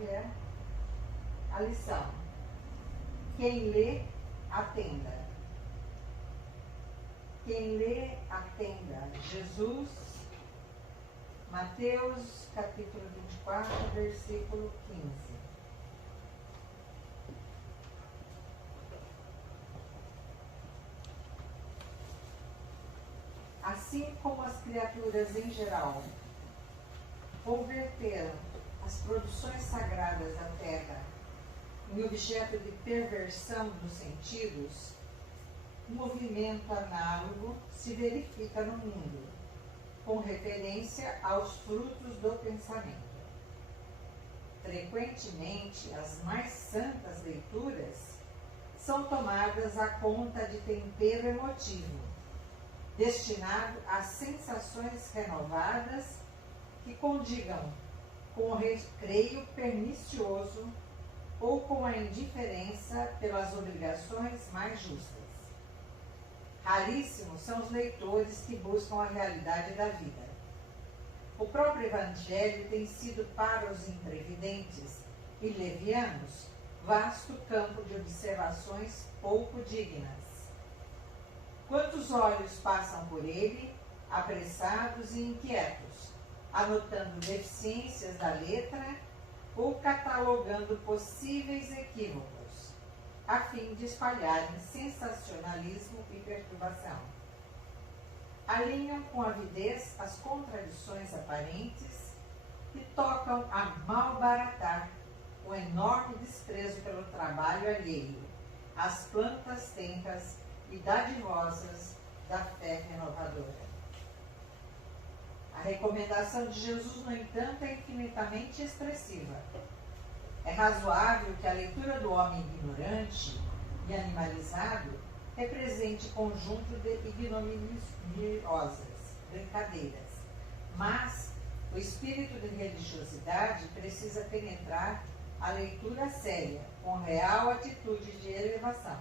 que é a lição. Quem lê, atenda. Quem lê, atenda. Jesus, Mateus, capítulo 24, versículo 15. Assim como as criaturas em geral converteram as produções sagradas da terra em objeto de perversão dos sentidos, um movimento análogo se verifica no mundo, com referência aos frutos do pensamento. Frequentemente, as mais santas leituras são tomadas à conta de tempero emotivo, destinado a sensações renovadas que condigam com o recreio pernicioso ou com a indiferença pelas obrigações mais justas. Raríssimos são os leitores que buscam a realidade da vida. O próprio Evangelho tem sido para os imprevidentes e levianos vasto campo de observações pouco dignas. Quantos olhos passam por ele, apressados e inquietos, anotando deficiências da letra ou catalogando possíveis equívocos, a fim de espalharem sensacionalismo e perturbação. Alinham com avidez as contradições aparentes e tocam a malbaratar o enorme desprezo pelo trabalho alheio, as plantas tencas e dadivosas da fé renovadora. A recomendação de Jesus, no entanto, é infinitamente expressiva. É razoável que a leitura do homem ignorante e animalizado represente conjunto de ignominiosas brincadeiras, mas o espírito de religiosidade precisa penetrar a leitura séria, com real atitude de elevação.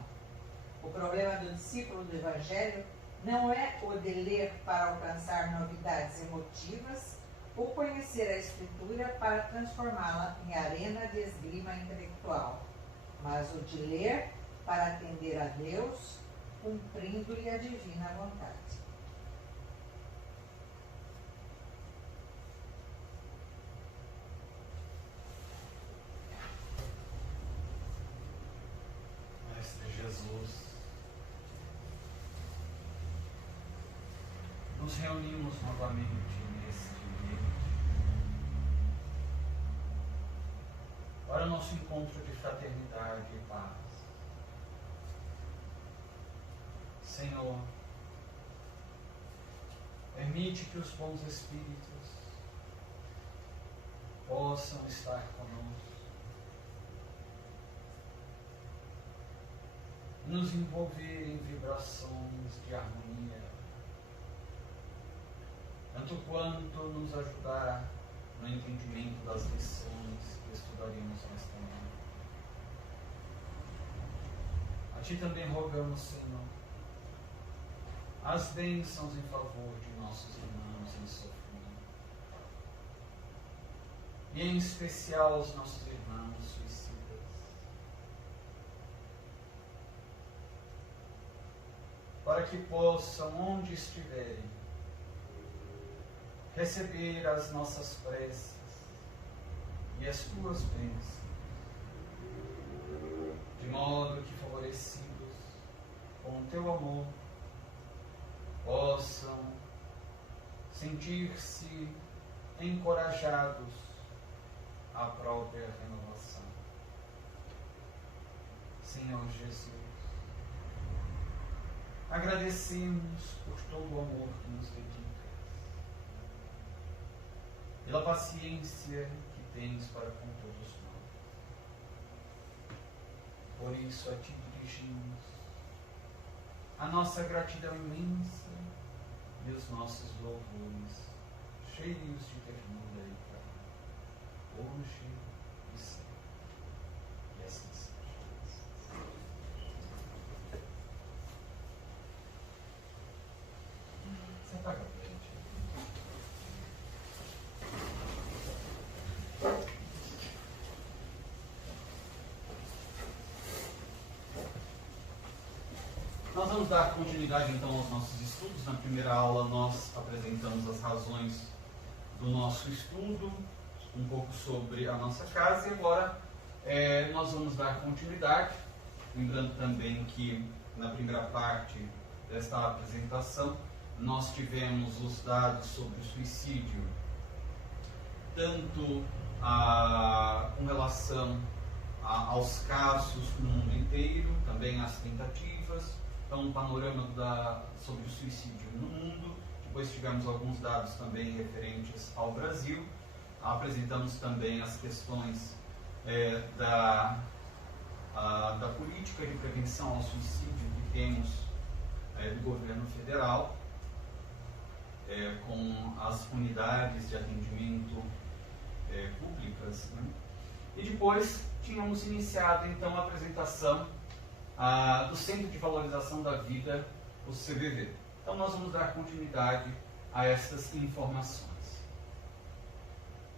O problema do discípulo do Evangelho não é o de ler para alcançar novidades emotivas ou conhecer a Escritura para transformá-la em arena de esgrima intelectual, mas o de ler para atender a Deus, cumprindo-lhe a divina vontade. Mestre Jesus, nos reunimos novamente neste ambiente para o nosso encontro de fraternidade e paz. Senhor, permite que os bons espíritos possam estar conosco, nos envolver em vibrações de harmonia, tanto quanto nos ajudar no entendimento das lições que estudaremos nesta manhã. A Ti também rogamos, Senhor, as bênçãos em favor de nossos irmãos em sofrimento, e em especial os nossos irmãos suicidas, para que possam, onde estiverem, receber as nossas preces e as Tuas bênçãos, de modo que, favorecidos com o Teu amor, possam sentir-se encorajados à própria renovação. Senhor Jesus, agradecemos por todo o amor que nos dedicas, pela paciência que tens para com todos nós. Por isso a Ti dirigimos a nossa gratidão imensa e os nossos louvores cheios de ternura e carinho, hoje e sempre. E assim seja. Você apaga a gente. Nós vamos dar continuidade então aos nossos estudos. Na primeira aula nós apresentamos as razões do nosso estudo, um pouco sobre a nossa casa, e agora nós vamos dar continuidade, lembrando também que na primeira parte desta apresentação nós tivemos os dados sobre o suicídio, tanto com relação aos casos no mundo inteiro, também as tentativas, então um panorama sobre o suicídio no mundo. Depois tivemos alguns dados também referentes ao Brasil. Apresentamos também as questões da política de prevenção ao suicídio que temos do governo federal, com as unidades de atendimento públicas, né? E depois tínhamos iniciado então a apresentação do Centro de Valorização da Vida, o CVV. Então nós vamos dar continuidade a essas informações.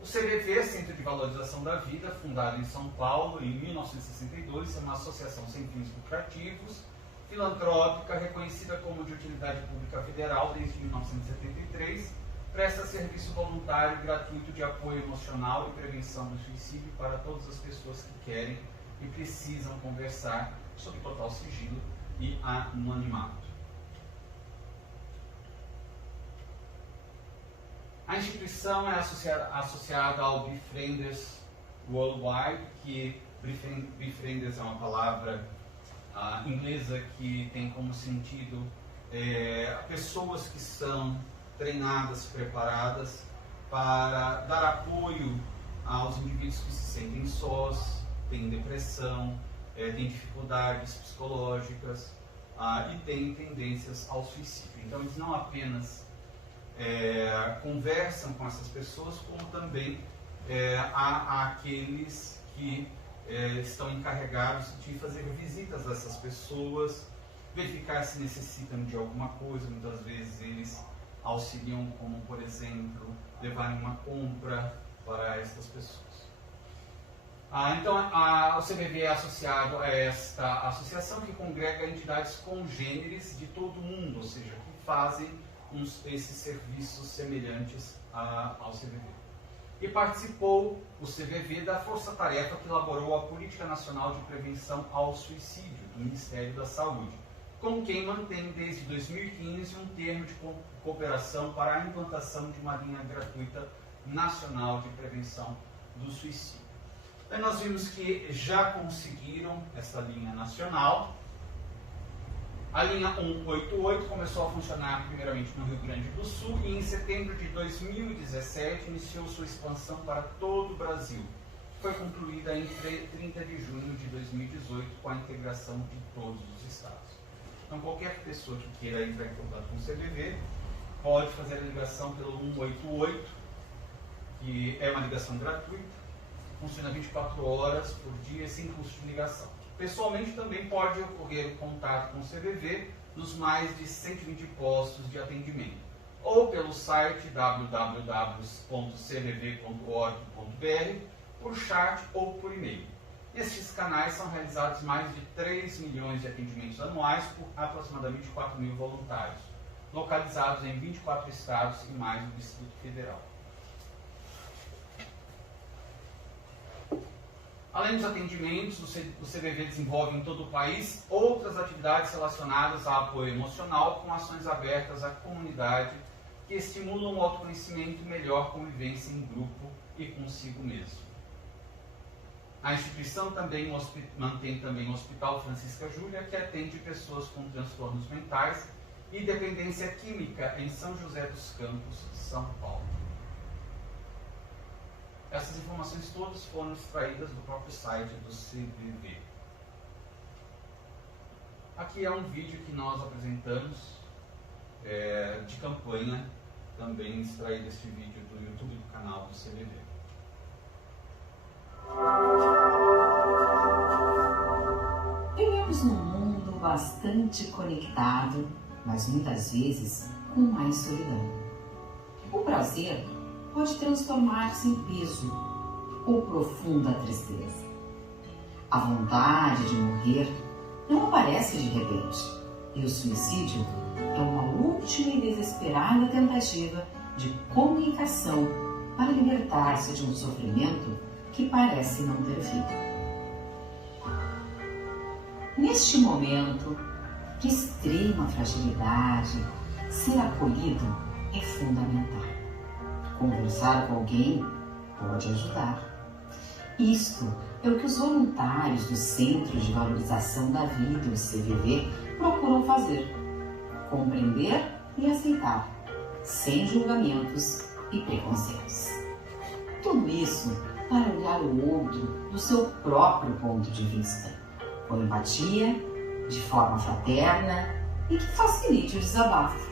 O CVV, Centro de Valorização da Vida, fundado em São Paulo em 1962, é uma associação sem fins lucrativos, filantrópica, reconhecida como de utilidade pública federal desde 1973, presta serviço voluntário e gratuito de apoio emocional e prevenção do suicídio para todas as pessoas que querem e precisam conversar sob total sigilo e anonimato. A instituição é associada ao Befrienders Worldwide, que Befrienders é uma palavra inglesa que tem como sentido pessoas que são treinadas, preparadas para dar apoio aos indivíduos que se sentem sós, têm depressão, têm dificuldades psicológicas e têm tendências ao suicídio. Então eles não apenas conversam com essas pessoas, como também há aqueles que estão encarregados de fazer visitas a essas pessoas, verificar se necessitam de alguma coisa. Muitas vezes eles auxiliam, como por exemplo, levarem uma compra para essas pessoas. Então, o CVV é associado a esta associação que congrega entidades congêneres de todo o mundo, ou seja, que fazem esses serviços semelhantes ao CVV. E participou o CVV da força-tarefa que elaborou a Política Nacional de Prevenção ao Suicídio do Ministério da Saúde, com quem mantém desde 2015 um termo de cooperação para a implantação de uma linha gratuita nacional de prevenção do suicídio. Então, nós vimos que já conseguiram essa linha nacional. A linha 188 começou a funcionar primeiramente no Rio Grande do Sul e em setembro de 2017 iniciou sua expansão para todo o Brasil. Foi concluída em 30 de junho de 2018 com a integração de todos os estados. Então qualquer pessoa que queira entrar em contato com o CVV pode fazer a ligação pelo 188, que é uma ligação gratuita, funciona 24 horas por dia sem custo de ligação. Pessoalmente também pode ocorrer contato com o CVV nos mais de 120 postos de atendimento, ou pelo site www.cvv.org.br, por chat ou por e-mail. Estes canais são realizados mais de 3 milhões de atendimentos anuais por aproximadamente 4 mil voluntários, localizados em 24 estados e mais do Distrito Federal. Além dos atendimentos, o CVV desenvolve em todo o país outras atividades relacionadas a apoio emocional, com ações abertas à comunidade que estimulam o autoconhecimento e melhor convivência em grupo e consigo mesmo. A instituição também mantém também o Hospital Francisca Júlia, que atende pessoas com transtornos mentais e dependência química em São José dos Campos, São Paulo. Essas informações todas foram extraídas do próprio site do CVV. Aqui é um vídeo que nós apresentamos de campanha, também extraído este vídeo do YouTube do canal do CVV. Vivemos num mundo bastante conectado, mas muitas vezes com mais solidão. O prazer pode transformar-se em peso ou profunda tristeza. A vontade de morrer não aparece de repente, E o suicídio é uma última e desesperada tentativa de comunicação para libertar-se de um sofrimento que parece não ter fim. Neste momento de extrema fragilidade, ser acolhido é fundamental. Conversar com alguém pode ajudar. Isto é o que os voluntários do Centro de Valorização da Vida, o CVV, procuram fazer. Compreender e aceitar, sem julgamentos e preconceitos. Tudo isso para olhar o outro do seu próprio ponto de vista, com empatia, de forma fraterna e que facilite o desabafo.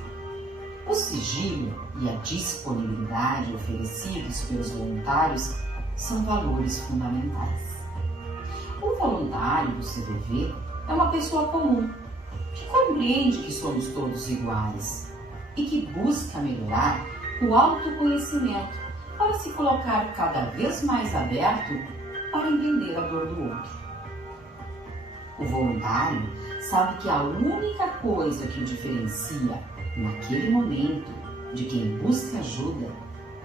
O sigilo e a disponibilidade oferecidos pelos voluntários são valores fundamentais. O voluntário do CVV é uma pessoa comum, que compreende que somos todos iguais e que busca melhorar o autoconhecimento para se colocar cada vez mais aberto para entender a dor do outro. O voluntário sabe que a única coisa que o diferencia naquele momento de quem busca ajuda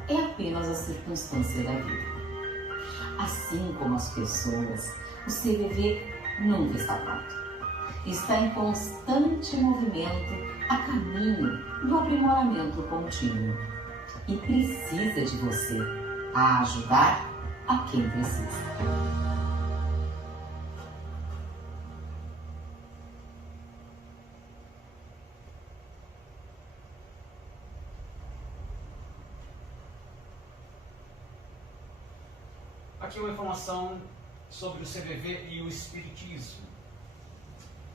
é apenas a circunstância da vida. Assim como as pessoas, o CVV nunca está pronto. Está em constante movimento a caminho do aprimoramento contínuo e precisa de você a ajudar a quem precisa. Aqui uma informação sobre o CVV e o Espiritismo.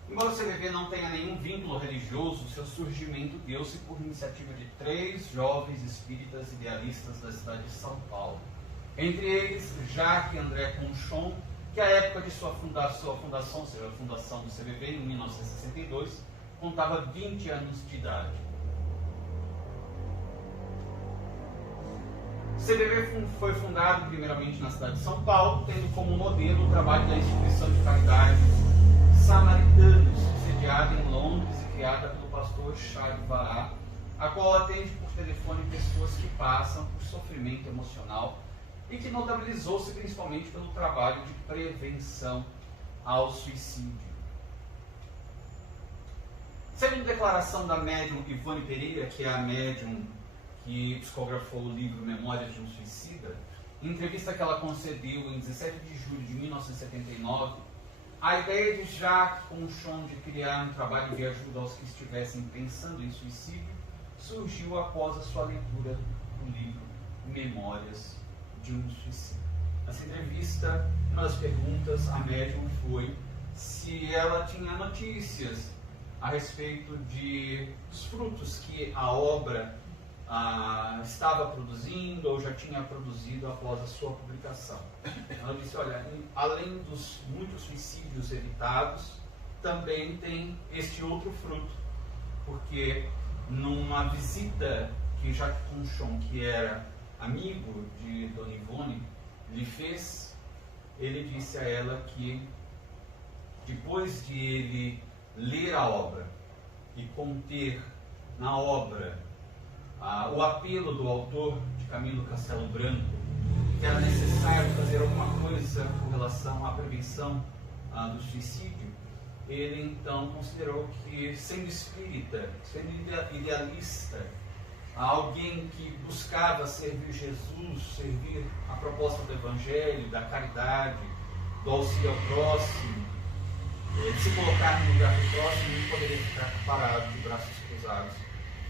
Embora o CVV não tenha nenhum vínculo religioso, seu surgimento deu-se por iniciativa de 3 jovens espíritas idealistas da cidade de São Paulo. Entre eles, Jacques André Conchon, que à época de sua fundação, ou seja, a fundação do CVV, em 1962, contava 20 anos de idade. O CVV foi fundado primeiramente na cidade de São Paulo, tendo como modelo o trabalho da instituição de caridade Samaritanos, sediada em Londres e criada pelo pastor Charles Vará, a qual atende por telefone pessoas que passam por sofrimento emocional e que notabilizou-se principalmente pelo trabalho de prevenção ao suicídio. Segundo declaração da médium Ivone Pereira, que é a médium que psicografou o livro Memórias de um Suicida, em entrevista que ela concedeu em 17 de julho de 1979, a ideia de Jacques Conchon de criar um trabalho de ajuda aos que estivessem pensando em suicídio surgiu após a sua leitura do livro Memórias de um Suicida. Nessa entrevista, uma das perguntas à médium foi se ela tinha notícias a respeito dos frutos que a obra estava produzindo ou já tinha produzido após a sua publicação. Ela disse, olha, além dos muitos suicídios evitados, também tem este outro fruto, porque numa visita que Jacques Conchon, que era amigo de Dona Ivone, lhe fez, ele disse a ela que depois de ele ler a obra e conter na obra o apelo do autor de Camilo Castelo Branco, que era necessário fazer alguma coisa com relação à prevenção do suicídio, ele então considerou que, sendo espírita, sendo idealista, alguém que buscava servir Jesus, servir a proposta do Evangelho, da caridade, do auxílio ao próximo, de se colocar no lugar do próximo, não poderia ficar parado de braços cruzados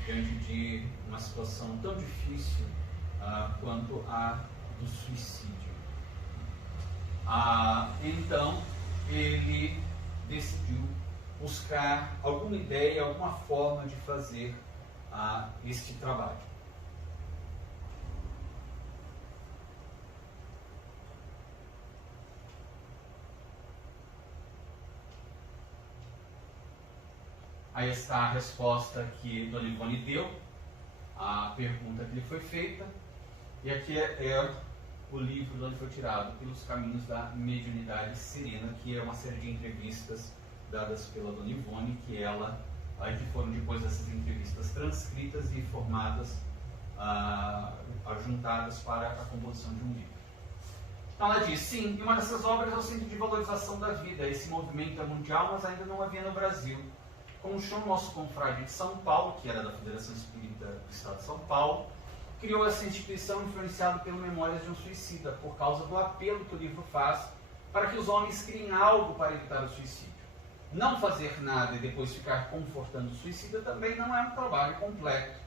diante de uma situação tão difícil quanto a do suicídio. Então, ele decidiu buscar alguma ideia, alguma forma de fazer este trabalho. Aí está a resposta que Dona Ivone deu à pergunta que lhe foi feita. E aqui é o livro de onde foi tirado, Pelos Caminhos da Mediunidade Serena, que é uma série de entrevistas dadas pela Dona Ivone, que ela que foram depois dessas entrevistas transcritas e formadas, juntadas para a composição de um livro. Então ela diz, sim, e uma dessas obras é o Centro de Valorização da Vida. Esse movimento é mundial, mas ainda não havia no Brasil. Como o nosso confrade de São Paulo, que era da Federação Espírita do Estado de São Paulo, criou essa instituição influenciada pelo Memórias de um Suicida, por causa do apelo que o livro faz para que os homens criem algo para evitar o suicídio. Não fazer nada e depois ficar confortando o suicida também não é um trabalho completo.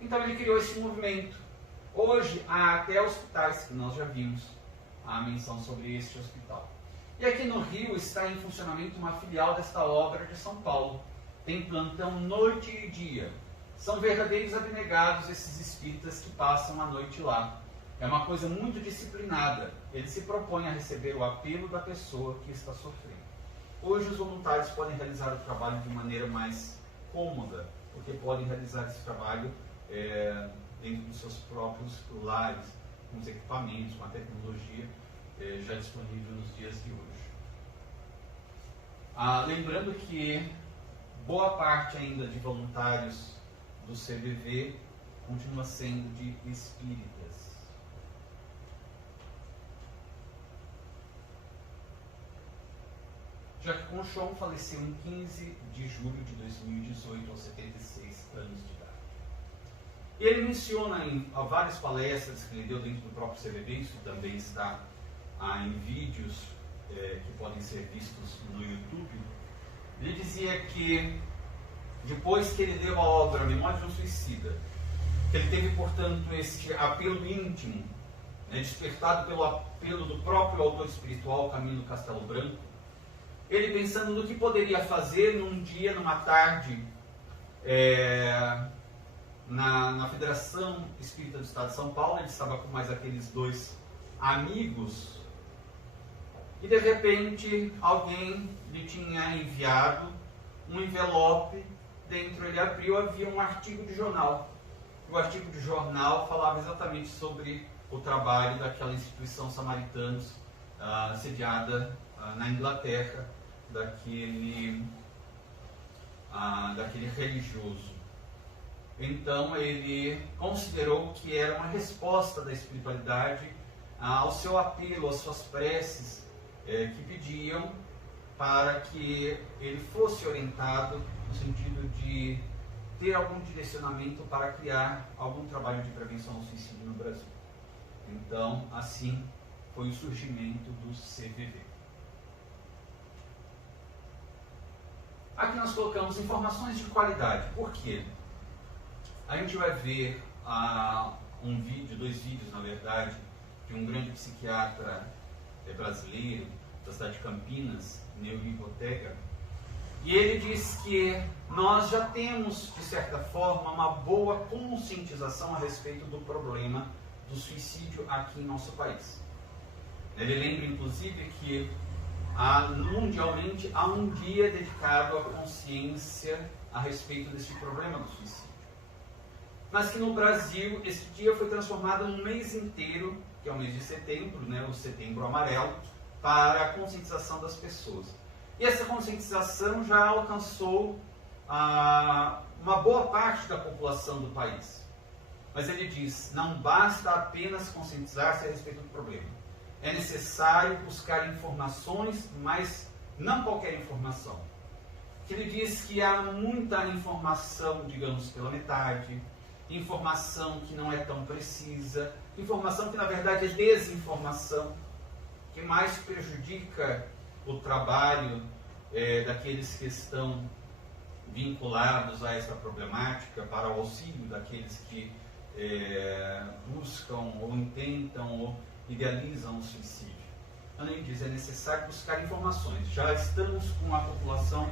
Então ele criou esse movimento. Hoje há até hospitais, que nós já vimos a menção sobre este hospital. E aqui no Rio está em funcionamento uma filial desta obra de São Paulo. Tem plantão noite e dia. São verdadeiros abnegados esses espíritas que passam a noite lá. É uma coisa muito disciplinada. Ele se propõe a receber o apelo da pessoa que está sofrendo. Hoje os voluntários podem realizar o trabalho de maneira mais cômoda, porque podem realizar esse trabalho dentro dos seus próprios lares, com os equipamentos, com a tecnologia já disponível nos dias de hoje. Lembrando que boa parte ainda de voluntários do CVV continua sendo de espíritas. Jacques Conchon faleceu em 15 de julho de 2018, aos 76 anos de idade. E ele menciona em várias palestras que ele deu dentro do próprio CVV, isso também está em vídeos que podem ser vistos no YouTube. Ele dizia que depois que ele leu a obra Memórias de um Suicida, que ele teve, portanto, este apelo íntimo, despertado pelo apelo do próprio autor espiritual Camilo Castelo Branco, ele pensando no que poderia fazer num dia, numa tarde, na Federação Espírita do Estado de São Paulo. Ele estava com mais aqueles dois amigos, e de repente alguém lhe tinha enviado um envelope. Dentro ele abriu, havia um artigo de jornal. O artigo de jornal falava exatamente sobre o trabalho daquela instituição Samaritanos, sediada na Inglaterra, daquele religioso. Então ele considerou que era uma resposta da espiritualidade ao seu apelo, às suas preces que pediam para que ele fosse orientado no sentido de ter algum direcionamento para criar algum trabalho de prevenção ao suicídio no Brasil. Então, assim foi o surgimento do CVV. Aqui nós colocamos informações de qualidade. Por quê? A gente vai ver dois vídeos, na verdade, de um grande psiquiatra brasileiro da cidade de Campinas, Neuri Botega, e ele diz que nós já temos, de certa forma, uma boa conscientização a respeito do problema do suicídio aqui em nosso país. Ele lembra, inclusive, que mundialmente há um dia dedicado à consciência a respeito desse problema do suicídio. Mas que no Brasil esse dia foi transformado num mês inteiro, que é o mês de setembro, o Setembro Amarelo, para a conscientização das pessoas. E essa conscientização já alcançou uma boa parte da população do país. Mas ele diz, não basta apenas conscientizar-se a respeito do problema. É necessário buscar informações, mas não qualquer informação. Ele diz que há muita informação, digamos, pela metade, informação que não é tão precisa, informação que na verdade é desinformação, que mais prejudica o trabalho daqueles que estão vinculados a essa problemática, para o auxílio daqueles que buscam ou intentam ou idealizam o suicídio. Além disso, é necessário buscar informações. Já estamos com a população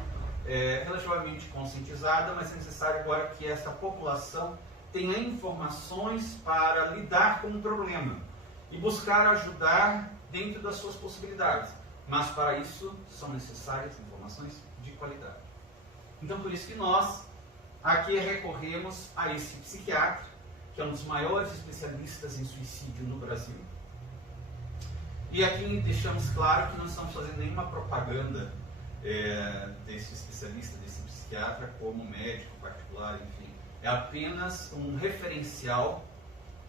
relativamente conscientizada, mas é necessário agora que essa população tenha informações para lidar com o problema e buscar ajudar dentro das suas possibilidades. Mas para isso são necessárias informações de qualidade. Então por isso que nós aqui recorremos a esse psiquiatra, que é um dos maiores especialistas em suicídio no Brasil. E aqui deixamos claro que não estamos fazendo nenhuma propaganda desse especialista, desse psiquiatra, como médico particular, enfim. É apenas um referencial,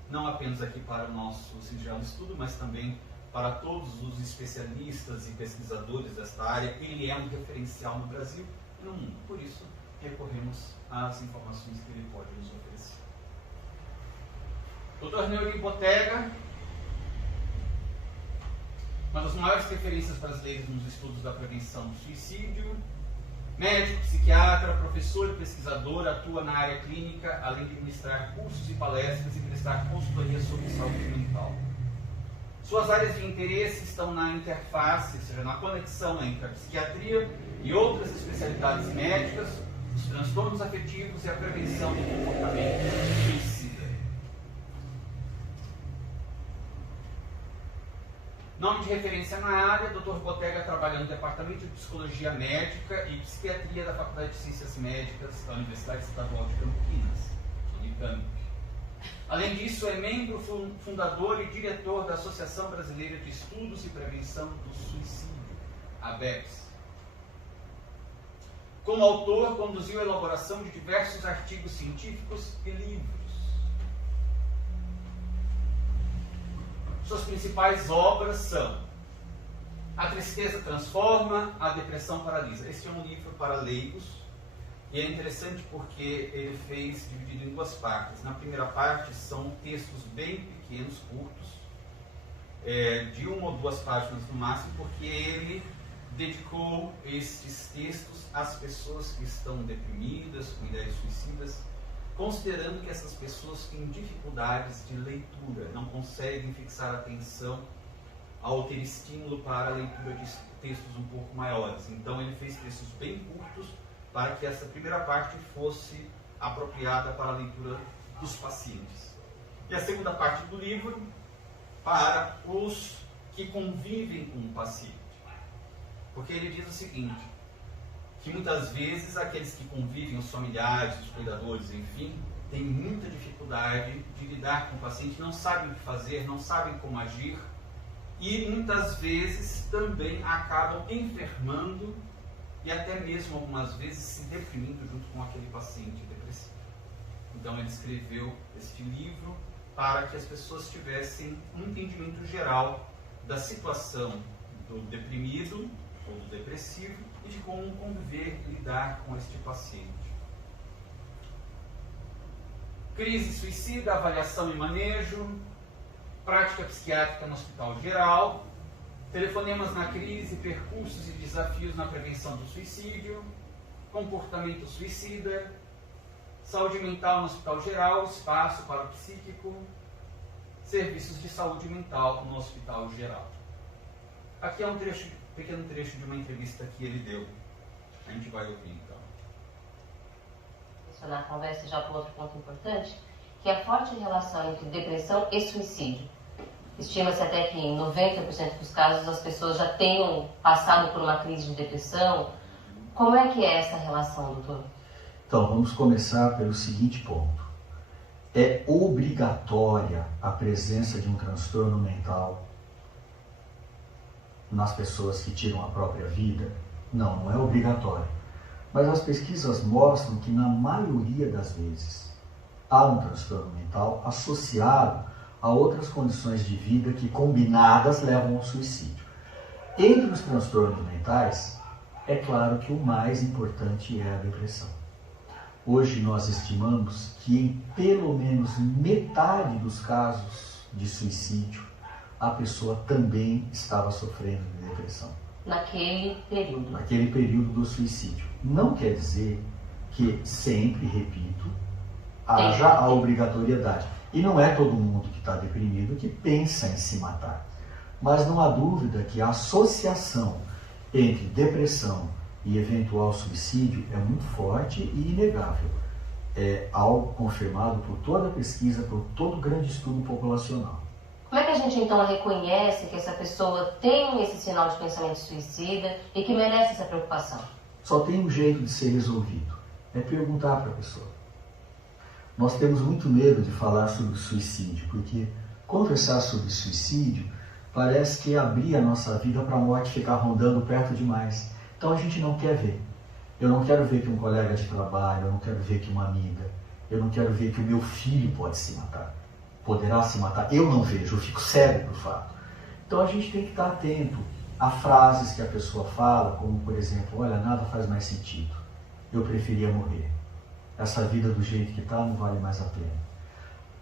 não apenas aqui para o nosso singelo estudo, mas também para todos os especialistas e pesquisadores desta área. Ele é um referencial no Brasil e no mundo. Por isso, recorremos às informações que ele pode nos oferecer. Dr. Neuri Botega, uma das maiores referências brasileiras nos estudos da prevenção do suicídio, médico, psiquiatra, professor e pesquisador, atua na área clínica, além de ministrar cursos e palestras e prestar consultoria sobre saúde mental. Suas áreas de interesse estão na interface, ou seja, na conexão entre a psiquiatria e outras especialidades médicas, os transtornos afetivos e a prevenção do comportamento suicida. Nome de referência na área: Dr. Botega trabalha no Departamento de Psicologia Médica e Psiquiatria da Faculdade de Ciências Médicas da Universidade Estadual de Campinas, Unicamp. Além disso, é membro fundador e diretor da Associação Brasileira de Estudos e Prevenção do Suicídio, ABEPS. Como autor, conduziu a elaboração de diversos artigos científicos e livros. Suas principais obras são A Tristeza Transforma, A Depressão Paralisa. Este é um livro para leigos e é interessante porque ele fez dividido em duas partes. Na primeira parte são textos bem pequenos, curtos, de 1 ou 2 páginas no máximo, porque ele dedicou estes textos às pessoas que estão deprimidas, com ideias suicidas, considerando que essas pessoas têm dificuldades de leitura, não conseguem fixar atenção ao ter estímulo para a leitura de textos um pouco maiores. Então ele fez textos bem curtos para que essa primeira parte fosse apropriada para a leitura dos pacientes. E a segunda parte do livro para os que convivem com o paciente. Porque ele diz o seguinte, que muitas vezes aqueles que convivem, os familiares, os cuidadores, enfim, têm muita dificuldade de lidar com o paciente, não sabem o que fazer, não sabem como agir e muitas vezes também acabam enfermando e até mesmo algumas vezes se deprimindo junto com aquele paciente depressivo. Então ele escreveu este livro para que as pessoas tivessem um entendimento geral da situação do deprimido ou do depressivo e de como conviver e lidar com este paciente. Crise suicida, avaliação e manejo, prática psiquiátrica no Hospital Geral, telefonemas na crise, percursos e desafios na prevenção do suicídio, comportamento suicida, saúde mental no Hospital Geral, espaço para o psíquico, serviços de saúde mental no Hospital Geral. Aqui é um pequeno trecho de uma entrevista que ele deu. A gente vai ouvir então. Na conversa já para outro ponto importante, que é a forte relação entre depressão e suicídio. Estima-se até que em 90% dos casos as pessoas já tenham passado por uma crise de depressão. Como é que é essa relação, doutor? Então, vamos começar pelo seguinte ponto. É obrigatória a presença de um transtorno mental nas pessoas que tiram a própria vida? Não, não é obrigatório. Mas as pesquisas mostram que na maioria das vezes há um transtorno mental associado a outras condições de vida que combinadas levam ao suicídio. Entre os transtornos mentais, é claro que o mais importante é a depressão. Hoje nós estimamos que em pelo menos metade dos casos de suicídio, a pessoa também estava sofrendo de depressão. Naquele período. Naquele período do suicídio. Não quer dizer que sempre, repito, haja a obrigatoriedade. E não é todo mundo que está deprimido que pensa em se matar. Mas não há dúvida que a associação entre depressão e eventual suicídio é muito forte e inegável. É algo confirmado por toda a pesquisa, por todo grande estudo populacional. Como é que a gente então reconhece que essa pessoa tem esse sinal de pensamento suicida e que merece essa preocupação? Só tem um jeito de ser resolvido, é perguntar para a pessoa. Nós temos muito medo de falar sobre suicídio, porque conversar sobre suicídio parece que é abrir a nossa vida para a morte ficar rondando perto demais. Então a gente não quer ver. Eu não quero ver que um colega de trabalho, eu não quero ver que uma amiga, eu não quero ver que o meu filho pode se matar, poderá se matar. Eu não vejo, eu fico cego pro fato. Então a gente tem que estar atento a frases que a pessoa fala, como por exemplo, olha, nada faz mais sentido, eu preferia morrer. Essa vida do jeito que está não vale mais a pena.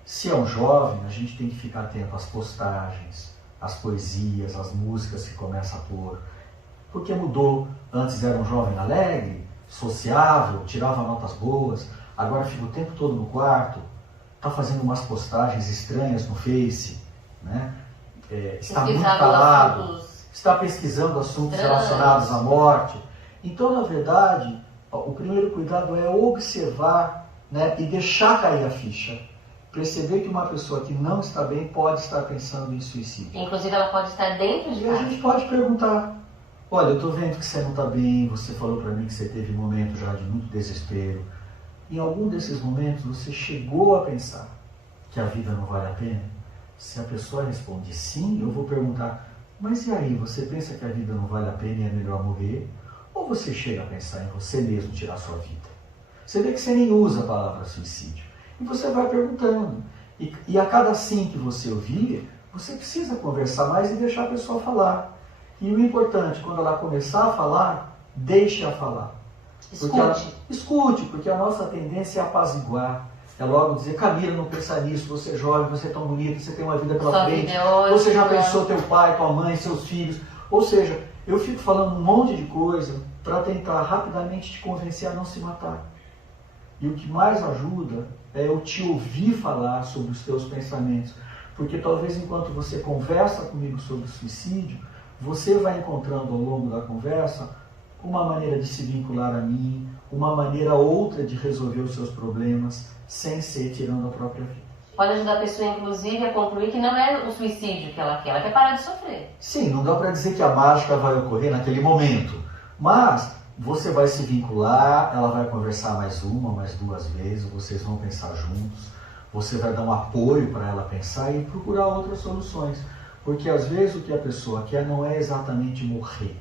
Se é um jovem, a gente tem que ficar atento às postagens, às poesias, às músicas que começa a pôr. Porque mudou. Antes era um jovem alegre, sociável, tirava notas boas, agora fica o tempo todo no quarto, está fazendo umas postagens estranhas no Face, né? Está muito calado, está pesquisando assuntos relacionados à morte. Então, na verdade, o primeiro cuidado é observar, né, e deixar cair a ficha. Perceber que uma pessoa que não está bem pode estar pensando em suicídio. Inclusive, ela pode estar dentro de casa. E a gente pode perguntar, olha, eu estou vendo que você não está bem, você falou para mim que você teve um momento já de muito desespero. Em algum desses momentos, você chegou a pensar que a vida não vale a pena? Se a pessoa responde sim, eu vou perguntar, mas e aí, você pensa que a vida não vale a pena e é melhor morrer? Ou você chega a pensar em você mesmo tirar a sua vida? Você vê que você nem usa a palavra suicídio. E você vai perguntando. E a cada sim que você ouvir, você precisa conversar mais e deixar a pessoa falar. E o importante, quando ela começar a falar, deixe-a falar. Escute, porque a nossa tendência é apaziguar. É logo dizer, Camila, não pensa nisso, você é jovem, você é tão bonito, você tem uma vida pela frente. Você já pensou teu pai, tua mãe, seus filhos. Ou seja, eu fico falando um monte de coisa para tentar rapidamente te convencer a não se matar. E o que mais ajuda é eu te ouvir falar sobre os teus pensamentos. Porque talvez enquanto você conversa comigo sobre o suicídio, você vai encontrando ao longo da conversa uma maneira de se vincular a mim, uma maneira outra de resolver os seus problemas, sem ser tirando a própria vida. Pode ajudar a pessoa, inclusive, a concluir que não é o suicídio que ela quer parar de sofrer. Sim, não dá para dizer que a mágica vai ocorrer naquele momento, mas você vai se vincular, ela vai conversar mais uma, mais duas vezes, vocês vão pensar juntos, você vai dar um apoio para ela pensar e procurar outras soluções. Porque às vezes o que a pessoa quer não é exatamente morrer,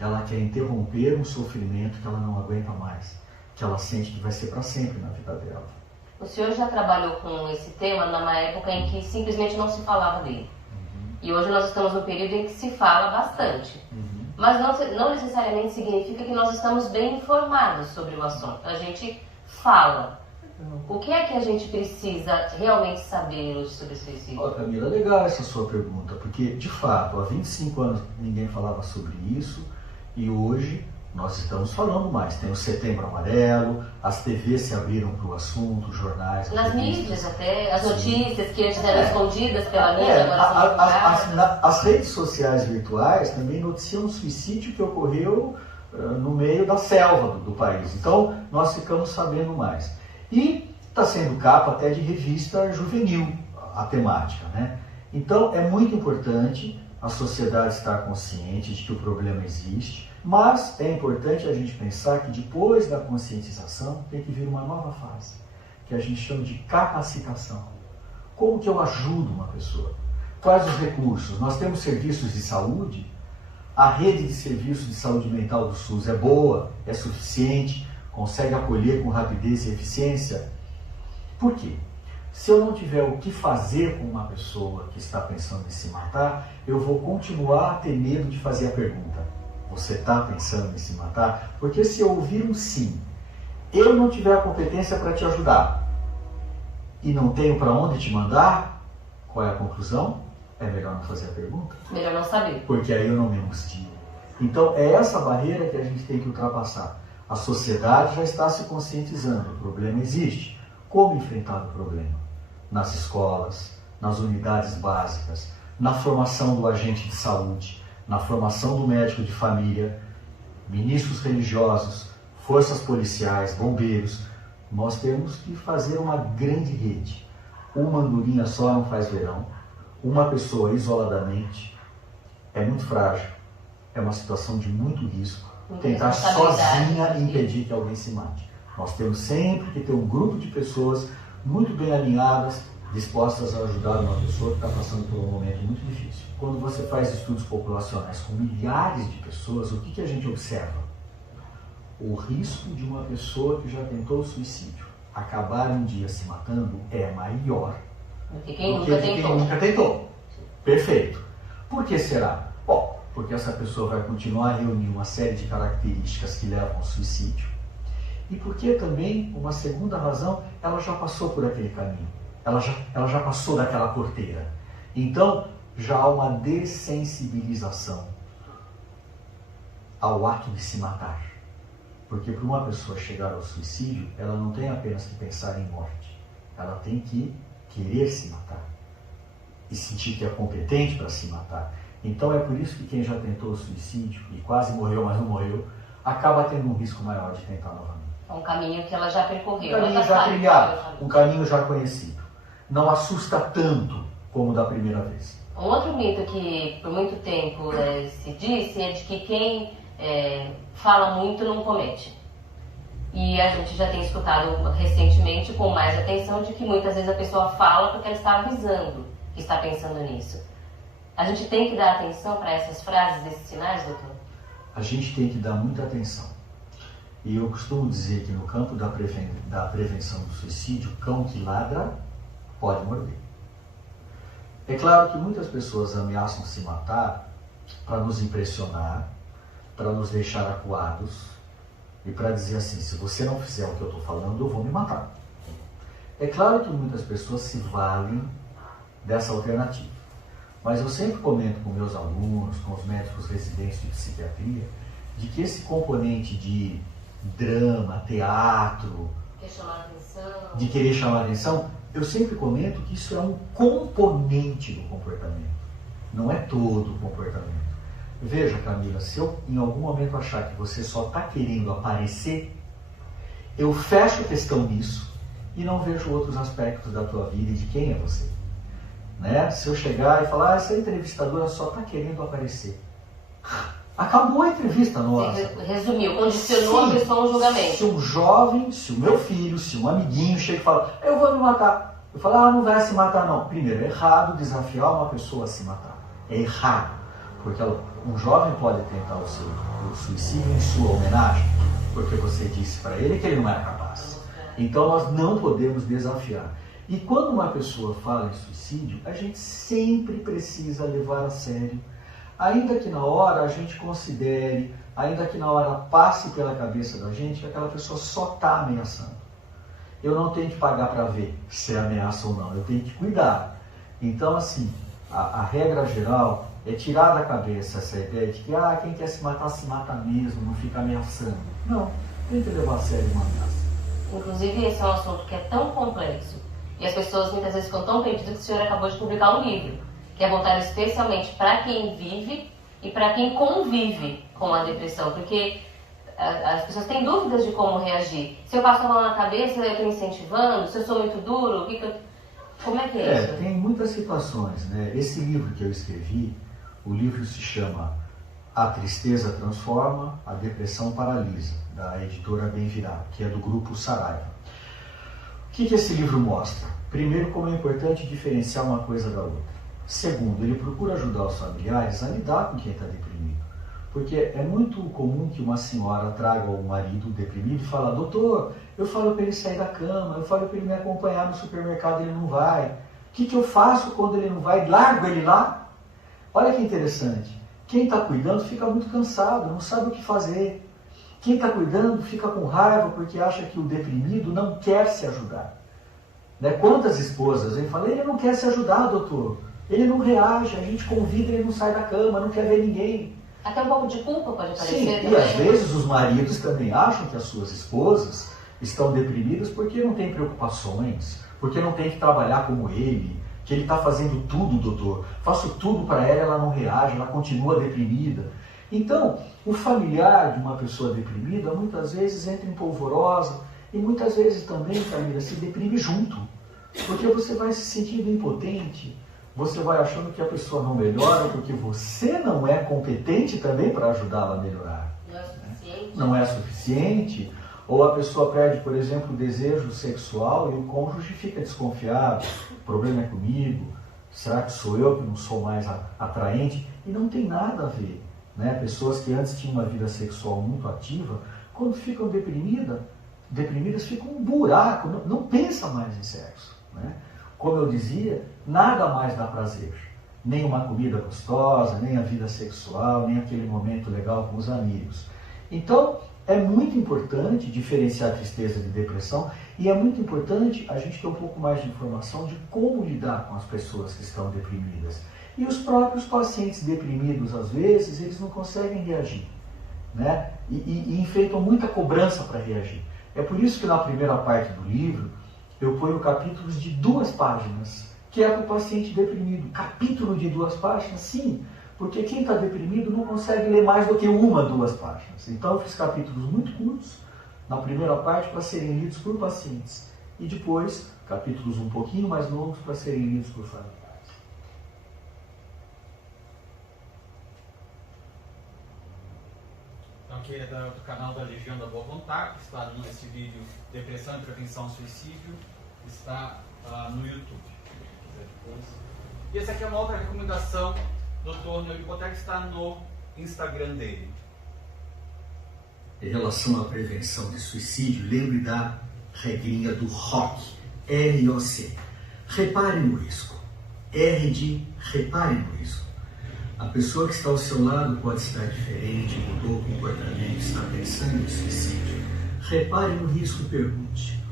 ela quer interromper um sofrimento que ela não aguenta mais, que ela sente que vai ser para sempre na vida dela. O senhor já trabalhou com esse tema numa época em que simplesmente não se falava dele. E hoje nós estamos num período em que se fala bastante. Mas não necessariamente significa que nós estamos bem informados sobre o assunto. A gente fala. O que é que a gente precisa realmente saber hoje sobre suicídio? Camila, legal essa sua pergunta, porque de fato, há 25 anos ninguém falava sobre isso e hoje nós estamos falando mais. Tem o Setembro Amarelo, as TVs se abriram para o assunto, os jornais... Nas mídias até, as notícias que antes eram escondidas pela mídia, agora são divulgadas. As redes sociais virtuais também noticiam um suicídio que ocorreu no meio da selva do país. Então, nós ficamos sabendo mais. E está sendo capa até de revista juvenil, a temática, né? Então, é muito importante a sociedade estar consciente de que o problema existe, mas é importante a gente pensar que depois da conscientização tem que vir uma nova fase, que a gente chama de capacitação. Como que eu ajudo uma pessoa? Quais os recursos? Nós temos serviços de saúde, a rede de serviços de saúde mental do SUS é boa, é suficiente, consegue acolher com rapidez e eficiência? Por quê? Se eu não tiver o que fazer com uma pessoa que está pensando em se matar, eu vou continuar a ter medo de fazer a pergunta. Você está pensando em se matar? Porque se eu ouvir um sim, eu não tiver a competência para te ajudar e não tenho para onde te mandar, qual é a conclusão? É melhor não fazer a pergunta? Melhor não saber. Porque aí eu não me angustio. Então é essa barreira que a gente tem que ultrapassar. A sociedade já está se conscientizando, o problema existe. Como enfrentar o problema? Nas escolas, nas unidades básicas, na formação do agente de saúde, na formação do médico de família, ministros religiosos, forças policiais, bombeiros. Nós temos que fazer uma grande rede. Uma andorinha só não faz verão. Uma pessoa isoladamente é muito frágil. É uma situação de muito risco. Tentar sozinha impedir que alguém se mate. Nós temos sempre que ter um grupo de pessoas muito bem alinhadas, dispostas a ajudar uma pessoa que está passando por um momento muito difícil. Quando você faz estudos populacionais com milhares de pessoas, o que a gente observa? o risco de uma pessoa que já tentou suicídio acabar um dia se matando é maior do que do que quem nunca tentou. Perfeito. Por que será? Bom, porque essa pessoa vai continuar a reunir uma série de características que levam ao suicídio. E porque também, uma segunda razão, ela já passou por aquele caminho. Ela já passou daquela porteira. Então, já há uma dessensibilização ao ato de se matar. Porque para uma pessoa chegar ao suicídio, ela não tem apenas que pensar em morte. Ela tem que querer se matar. E sentir que é competente para se matar. Então é por isso que quem já tentou o suicídio, e quase morreu, mas não morreu, acaba tendo um risco maior de tentar novamente. É um caminho que ela já percorreu. Um caminho já trilhado, um caminho já conhecido. Não assusta tanto como da primeira vez. Um outro mito que por muito tempo se disse é de que quem fala muito não comete. E a gente já tem escutado recentemente com mais atenção de que muitas vezes a pessoa fala porque ela está avisando que está pensando nisso. A gente tem que dar atenção para essas frases, esses sinais, doutor? A gente tem que dar muita atenção. E eu costumo dizer que no campo da prevenção do suicídio, cão que ladra pode morder. É claro que muitas pessoas ameaçam se matar para nos impressionar, para nos deixar acuados e para dizer assim, se você não fizer o que eu estou falando, eu vou me matar. É claro que muitas pessoas se valem dessa alternativa. Mas eu sempre comento com meus alunos, com os médicos residentes de psiquiatria, de que esse componente de drama, teatro, de querer chamar a atenção, eu sempre comento que isso é um componente do comportamento, não é todo o comportamento. Veja, Camila, se eu em algum momento achar que você só está querendo aparecer, eu fecho questão nisso e não vejo outros aspectos da tua vida e de quem é você. Né? Se eu chegar e falar, essa entrevistadora só está querendo aparecer. Acabou a entrevista nossa. Você resumiu, condicionou a pessoa a um julgamento. Se um jovem, se o meu filho, se um amiguinho chega e fala, eu vou me matar. Eu falo, não vai se matar não. Primeiro, é errado desafiar uma pessoa a se matar. É errado. Porque um jovem pode tentar o suicídio em sua homenagem, porque você disse para ele que ele não era capaz. Então nós não podemos desafiar. E quando uma pessoa fala em suicídio, a gente sempre precisa levar a sério. Ainda que na hora a gente considere, ainda que na hora passe pela cabeça da gente que aquela pessoa só está ameaçando. Eu não tenho que pagar para ver se é ameaça ou não, eu tenho que cuidar. Então, assim, a regra geral é tirar da cabeça essa ideia de que quem quer se mata mesmo, não fica ameaçando. Não, tem que levar a sério uma ameaça. Inclusive, esse é um assunto que é tão complexo. E as pessoas muitas vezes ficam tão perdidas que o senhor acabou de publicar um livro, que é voltado especialmente para quem vive e para quem convive com a depressão, porque as pessoas têm dúvidas de como reagir. Se eu passo a mão na cabeça, eu estou incentivando, se eu sou muito duro, como é que é isso? Tem muitas situações, né? Esse livro que eu escrevi, o livro se chama A Tristeza Transforma, a Depressão Paralisa, da editora Bem Virado, que é do grupo Saraiva. O que esse livro mostra? Primeiro, como é importante diferenciar uma coisa da outra. Segundo, ele procura ajudar os familiares a lidar com quem está deprimido. Porque é muito comum que uma senhora traga o marido deprimido e fala, doutor, eu falo para ele sair da cama, eu falo para ele me acompanhar no supermercado, ele não vai. O que eu faço quando ele não vai? Largo ele lá? Olha que interessante. Quem está cuidando fica muito cansado, não sabe o que fazer. Quem está cuidando fica com raiva porque acha que o deprimido não quer se ajudar. Né? Quantas esposas vêm falar, ele não quer se ajudar, doutor. Ele não reage, a gente convida, ele não sai da cama, não quer ver ninguém. Até um pouco de culpa pode aparecer. Sim, também. E às vezes os maridos também acham que as suas esposas estão deprimidas porque não têm preocupações, porque não tem que trabalhar como ele, que ele está fazendo tudo, doutor. Faço tudo para ela não reage, ela continua deprimida. Então, o familiar de uma pessoa deprimida muitas vezes entra em polvorosa e muitas vezes também, Camila, se deprime junto. Porque você vai se sentindo impotente, você vai achando que a pessoa não melhora porque você não é competente também para ajudá-la a melhorar. Não é suficiente. Não é suficiente. Ou a pessoa perde, por exemplo, o desejo sexual e o cônjuge fica desconfiado. O problema é comigo? Será que sou eu que não sou mais atraente? E não tem nada a ver. Né? Pessoas que antes tinham uma vida sexual muito ativa, quando ficam deprimidas ficam um buraco, não pensa mais em sexo. Né? Como eu dizia, nada mais dá prazer. Nem uma comida gostosa, nem a vida sexual, nem aquele momento legal com os amigos. Então, é muito importante diferenciar tristeza de depressão e é muito importante a gente ter um pouco mais de informação de como lidar com as pessoas que estão deprimidas. E os próprios pacientes deprimidos, às vezes, eles não conseguem reagir, né? E enfrentam muita cobrança para reagir. É por isso que na primeira parte do livro eu ponho capítulos de 2 páginas, que é para o paciente deprimido. Capítulo de 2 páginas, sim, porque quem está deprimido não consegue ler mais do que 1, 2 páginas. Então eu fiz capítulos muito curtos, na primeira parte, para serem lidos por pacientes. E depois, capítulos um pouquinho mais longos para serem lidos por familiares. Então aqui é do canal da Legião da Boa Vontade, está nesse vídeo Depressão e Prevenção ao Suicídio, está no YouTube. E essa aqui é uma outra recomendação do Dr. Neuri Botega, está no Instagram dele. Em relação à prevenção de suicídio, lembre da regrinha do ROC, R-O-C. Repare no risco. R de repare no risco. A pessoa que está ao seu lado pode estar diferente, mudou o comportamento, está pensando em suicídio. Repare no risco e pergunte.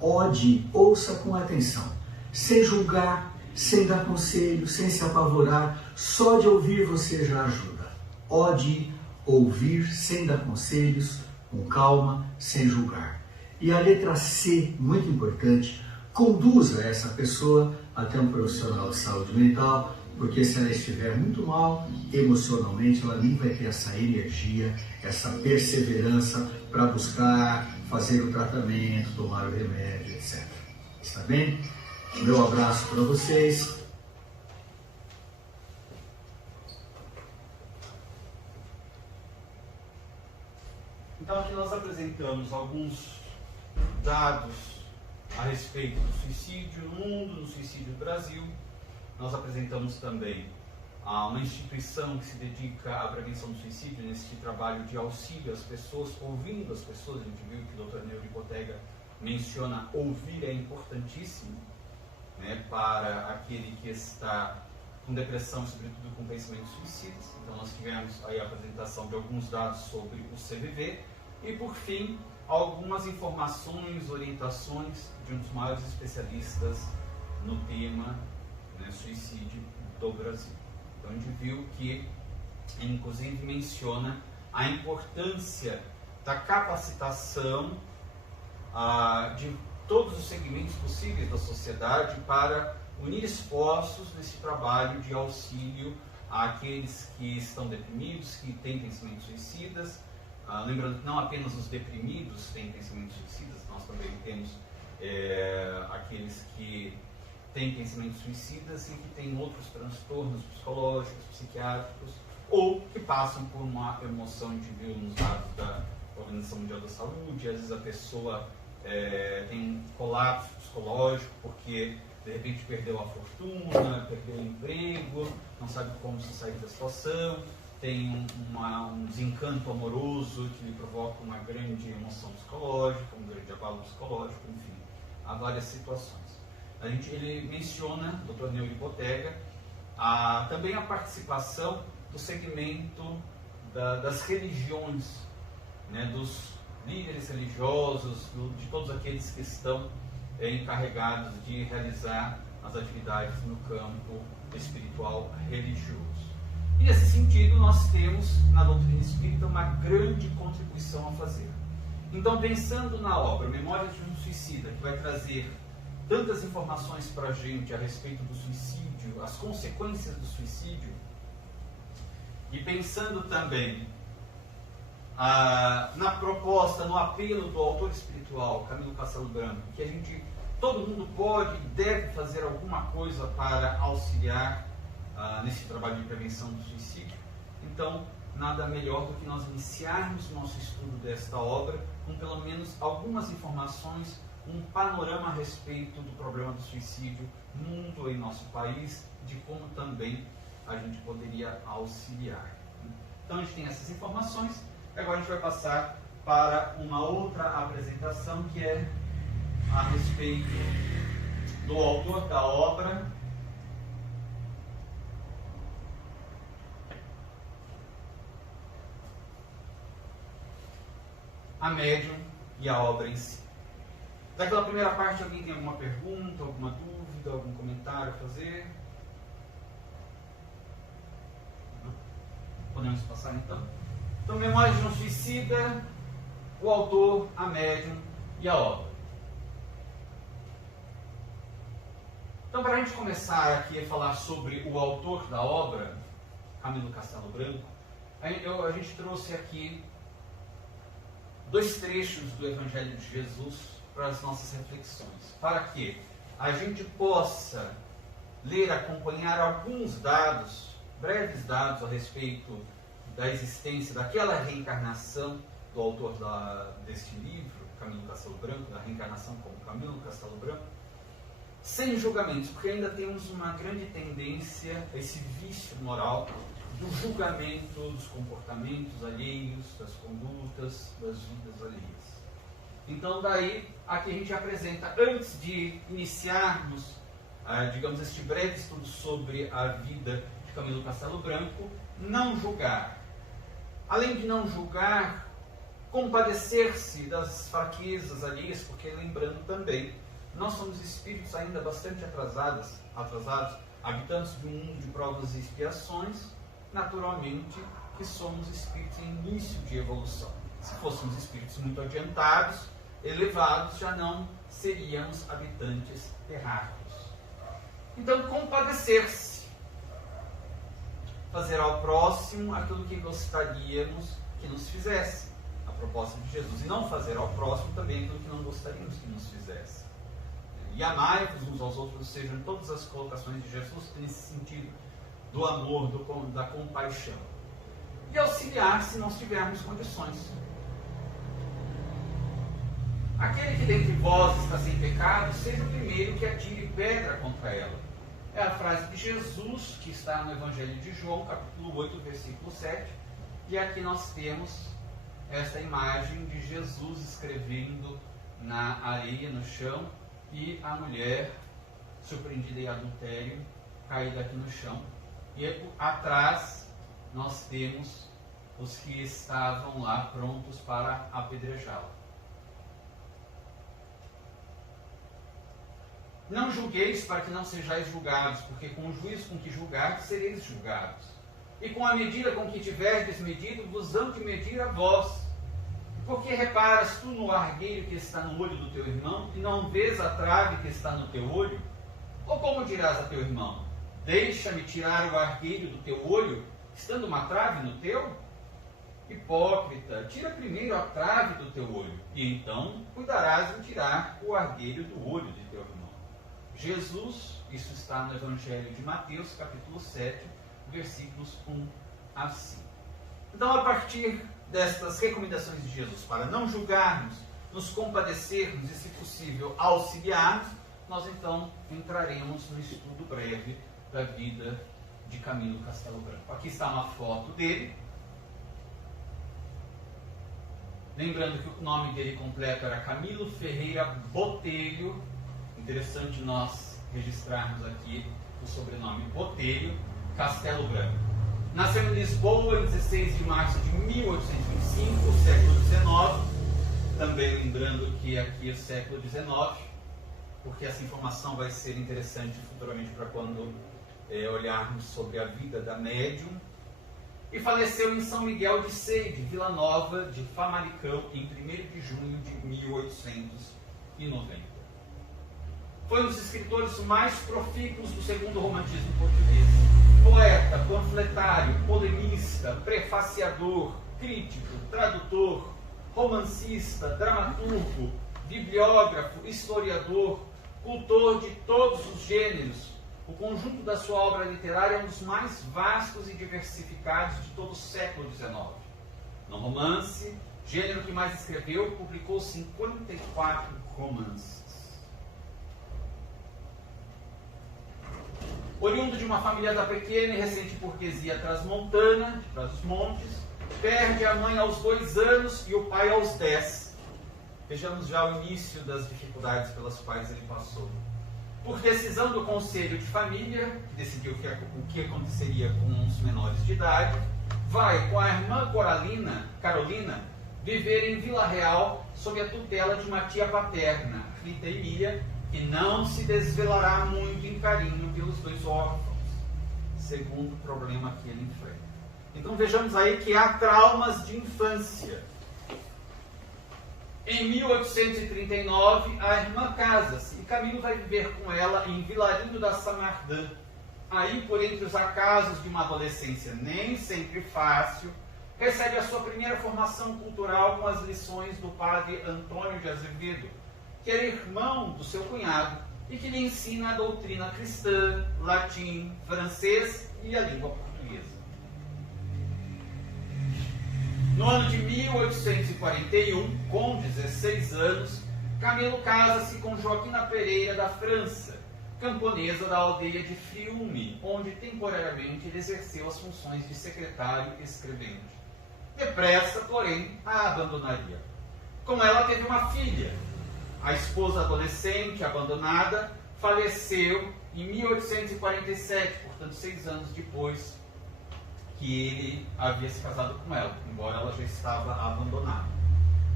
Ode, ouça com atenção, sem julgar, sem dar conselho, sem se apavorar, só de ouvir você já ajuda. Ode, ouvir sem dar conselhos, com calma, sem julgar. E a letra C, muito importante, conduza essa pessoa até um profissional de saúde mental, porque se ela estiver muito mal, emocionalmente, ela nem vai ter essa energia, essa perseverança para buscar, fazer o tratamento, tomar o remédio, etc. Está bem? Meu abraço para vocês. Então aqui nós apresentamos alguns dados a respeito do suicídio no mundo, do suicídio no Brasil. Nós apresentamos também uma instituição que se dedica à prevenção do suicídio, nesse trabalho de auxílio às pessoas, ouvindo as pessoas. A gente viu que o Dr. Neuri Botega menciona ouvir é importantíssimo, né, para aquele que está com depressão, sobretudo com pensamentos suicidas. Então nós tivemos aí a apresentação de alguns dados sobre o CVV e, por fim, algumas informações, orientações de um dos maiores especialistas no tema, né, suicídio do Brasil. Então a gente viu que ele inclusive menciona a importância da capacitação de todos os segmentos possíveis da sociedade para unir esforços nesse trabalho de auxílio àqueles que estão deprimidos, que têm pensamentos suicidas. Lembrando que não apenas os deprimidos têm pensamentos suicidas, nós também temos aqueles que têm pensamentos suicidas e que têm outros transtornos psicológicos, psiquiátricos, ou que passam por uma emoção. A gente viu nos dados da Organização Mundial da Saúde, às vezes a pessoa tem um colapso psicológico porque de repente perdeu a fortuna, perdeu o emprego, não sabe como se sair da situação, tem um desencanto amoroso que lhe provoca uma grande emoção psicológica, um grande abalo psicológico, enfim, há várias situações. Ele menciona, o Dr. Neuri Botega, também a participação do segmento das religiões, né, dos líderes religiosos, de todos aqueles que estão encarregados de realizar as atividades no campo espiritual religioso. E nesse sentido nós temos na doutrina espírita uma grande contribuição a fazer. Então, pensando na obra Memórias de um Suicida, que vai trazer tantas informações para a gente a respeito do suicídio, as consequências do suicídio, e pensando também na proposta, no apelo do autor espiritual Camilo Castelo Branco, que todo mundo pode e deve fazer alguma coisa para auxiliar nesse trabalho de prevenção do suicídio. Então, nada melhor do que nós iniciarmos o nosso estudo desta obra com pelo menos algumas informações, um panorama a respeito do problema do suicídio no mundo e em nosso país, de como também a gente poderia auxiliar. Então a gente tem essas informações, agora a gente vai passar para uma outra apresentação que é a respeito do autor da obra, a médium e a obra em si. Daquela primeira parte, alguém tem alguma pergunta, alguma dúvida, algum comentário a fazer? Não? Podemos passar então? Então, Memórias de um Suicida, o autor, a médium e a obra. Então, para a gente começar aqui a falar sobre o autor da obra, Camilo Castelo Branco, a gente trouxe aqui 2 trechos do Evangelho de Jesus para as nossas reflexões, para que a gente possa ler, acompanhar alguns dados, breves dados a respeito da existência daquela reencarnação do autor deste livro, Camilo Castelo Branco, da reencarnação como Camilo Castelo Branco, sem julgamentos, porque ainda temos uma grande tendência a esse vício moral do julgamento dos comportamentos alheios, das condutas, das vidas alheias. Então, daí, aqui a gente apresenta, antes de iniciarmos, digamos, este breve estudo sobre a vida de Camilo Castelo Branco, não julgar. Além de não julgar, compadecer-se das fraquezas alheias, porque lembrando também, nós somos espíritos ainda bastante atrasados, habitantes de um mundo de provas e expiações, naturalmente que somos espíritos em início de evolução. Se fôssemos espíritos muito adiantados, elevados, já não seríamos habitantes terráqueos. Então, compadecer-se, fazer ao próximo aquilo que gostaríamos que nos fizesse, a proposta de Jesus, e não fazer ao próximo também aquilo que não gostaríamos que nos fizesse. E amai-vos uns aos outros, sejam todas as colocações de Jesus nesse sentido do amor, da compaixão. E auxiliar se nós tivermos condições. Aquele que dentre vós está sem pecado, seja o primeiro que atire pedra contra ela. É a frase de Jesus, que está no Evangelho de João, capítulo 8, versículo 7. E aqui nós temos esta imagem de Jesus escrevendo na areia, no chão, e a mulher, surpreendida em adultério, caída aqui no chão. E atrás nós temos os que estavam lá prontos para apedrejá-la. Não julgueis para que não sejais julgados, porque com o juízo com que julgardes, sereis julgados. E com a medida com que tiverdes medido, vos hão de medir a vós. Porque reparas tu no argueiro que está no olho do teu irmão, e não vês a trave que está no teu olho? Ou como dirás a teu irmão, deixa-me tirar o argueiro do teu olho, estando uma trave no teu? Hipócrita, tira primeiro a trave do teu olho, e então cuidarás em tirar o argueiro do olho de teu irmão. Jesus, isso está no Evangelho de Mateus, capítulo 7, versículos 1 a 5. Então, a partir destas recomendações de Jesus para não julgarmos, nos compadecermos e, se possível, auxiliarmos, nós então entraremos no estudo breve da vida de Camilo Castelo Branco. Aqui está uma foto dele. Lembrando que o nome dele completo era Camilo Ferreira Botelho. Interessante nós registrarmos aqui o sobrenome Botelho Castelo Branco. Nasceu em Lisboa em 16 de março de 1825, século XIX. Também lembrando que aqui é o século XIX, porque essa informação vai ser interessante futuramente para quando olharmos sobre a vida da médium. E faleceu em São Miguel de Seide, Vila Nova de Famalicão, em 1º de junho de 1890. Foi um dos escritores mais profícuos do segundo romantismo português. Poeta, panfletário, polemista, prefaciador, crítico, tradutor, romancista, dramaturgo, bibliógrafo, historiador, cultor de todos os gêneros. O conjunto da sua obra literária é um dos mais vastos e diversificados de todo o século XIX. No romance, gênero que mais escreveu, publicou 54 romances. Oriundo de uma família da pequena e recente burguesia transmontana, de Trás-os-Montes, perde a mãe aos 2 anos e o pai aos 10. Vejamos já o início das dificuldades pelas quais ele passou. Por decisão do Conselho de Família, que decidiu o que aconteceria com os menores de idade, vai com a irmã Carolina viver em Vila Real sob a tutela de uma tia paterna, Rita Emília, que não se desvelará muito em carinho pelos 2 órfãos, segundo o problema que ele enfrenta. Então vejamos aí que há traumas de infância. Em 1839, a irmã casa-se e Camilo vai viver com ela em Vilarinho da Samardã. Aí, por entre os acasos de uma adolescência nem sempre fácil, recebe a sua primeira formação cultural com as lições do padre Antônio de Azevedo, que era irmão do seu cunhado e que lhe ensina a doutrina cristã, latim, francês e a língua portuguesa. No ano de 1841, com 16 anos, Camilo casa-se com Joaquina Pereira da França, camponesa da aldeia de Friume, onde temporariamente ele exerceu as funções de secretário e escrevente. Depressa, porém, a abandonaria. Com ela teve uma filha. A esposa adolescente, abandonada, faleceu em 1847, portanto 6 anos depois que ele havia se casado com ela, embora ela já estava abandonada.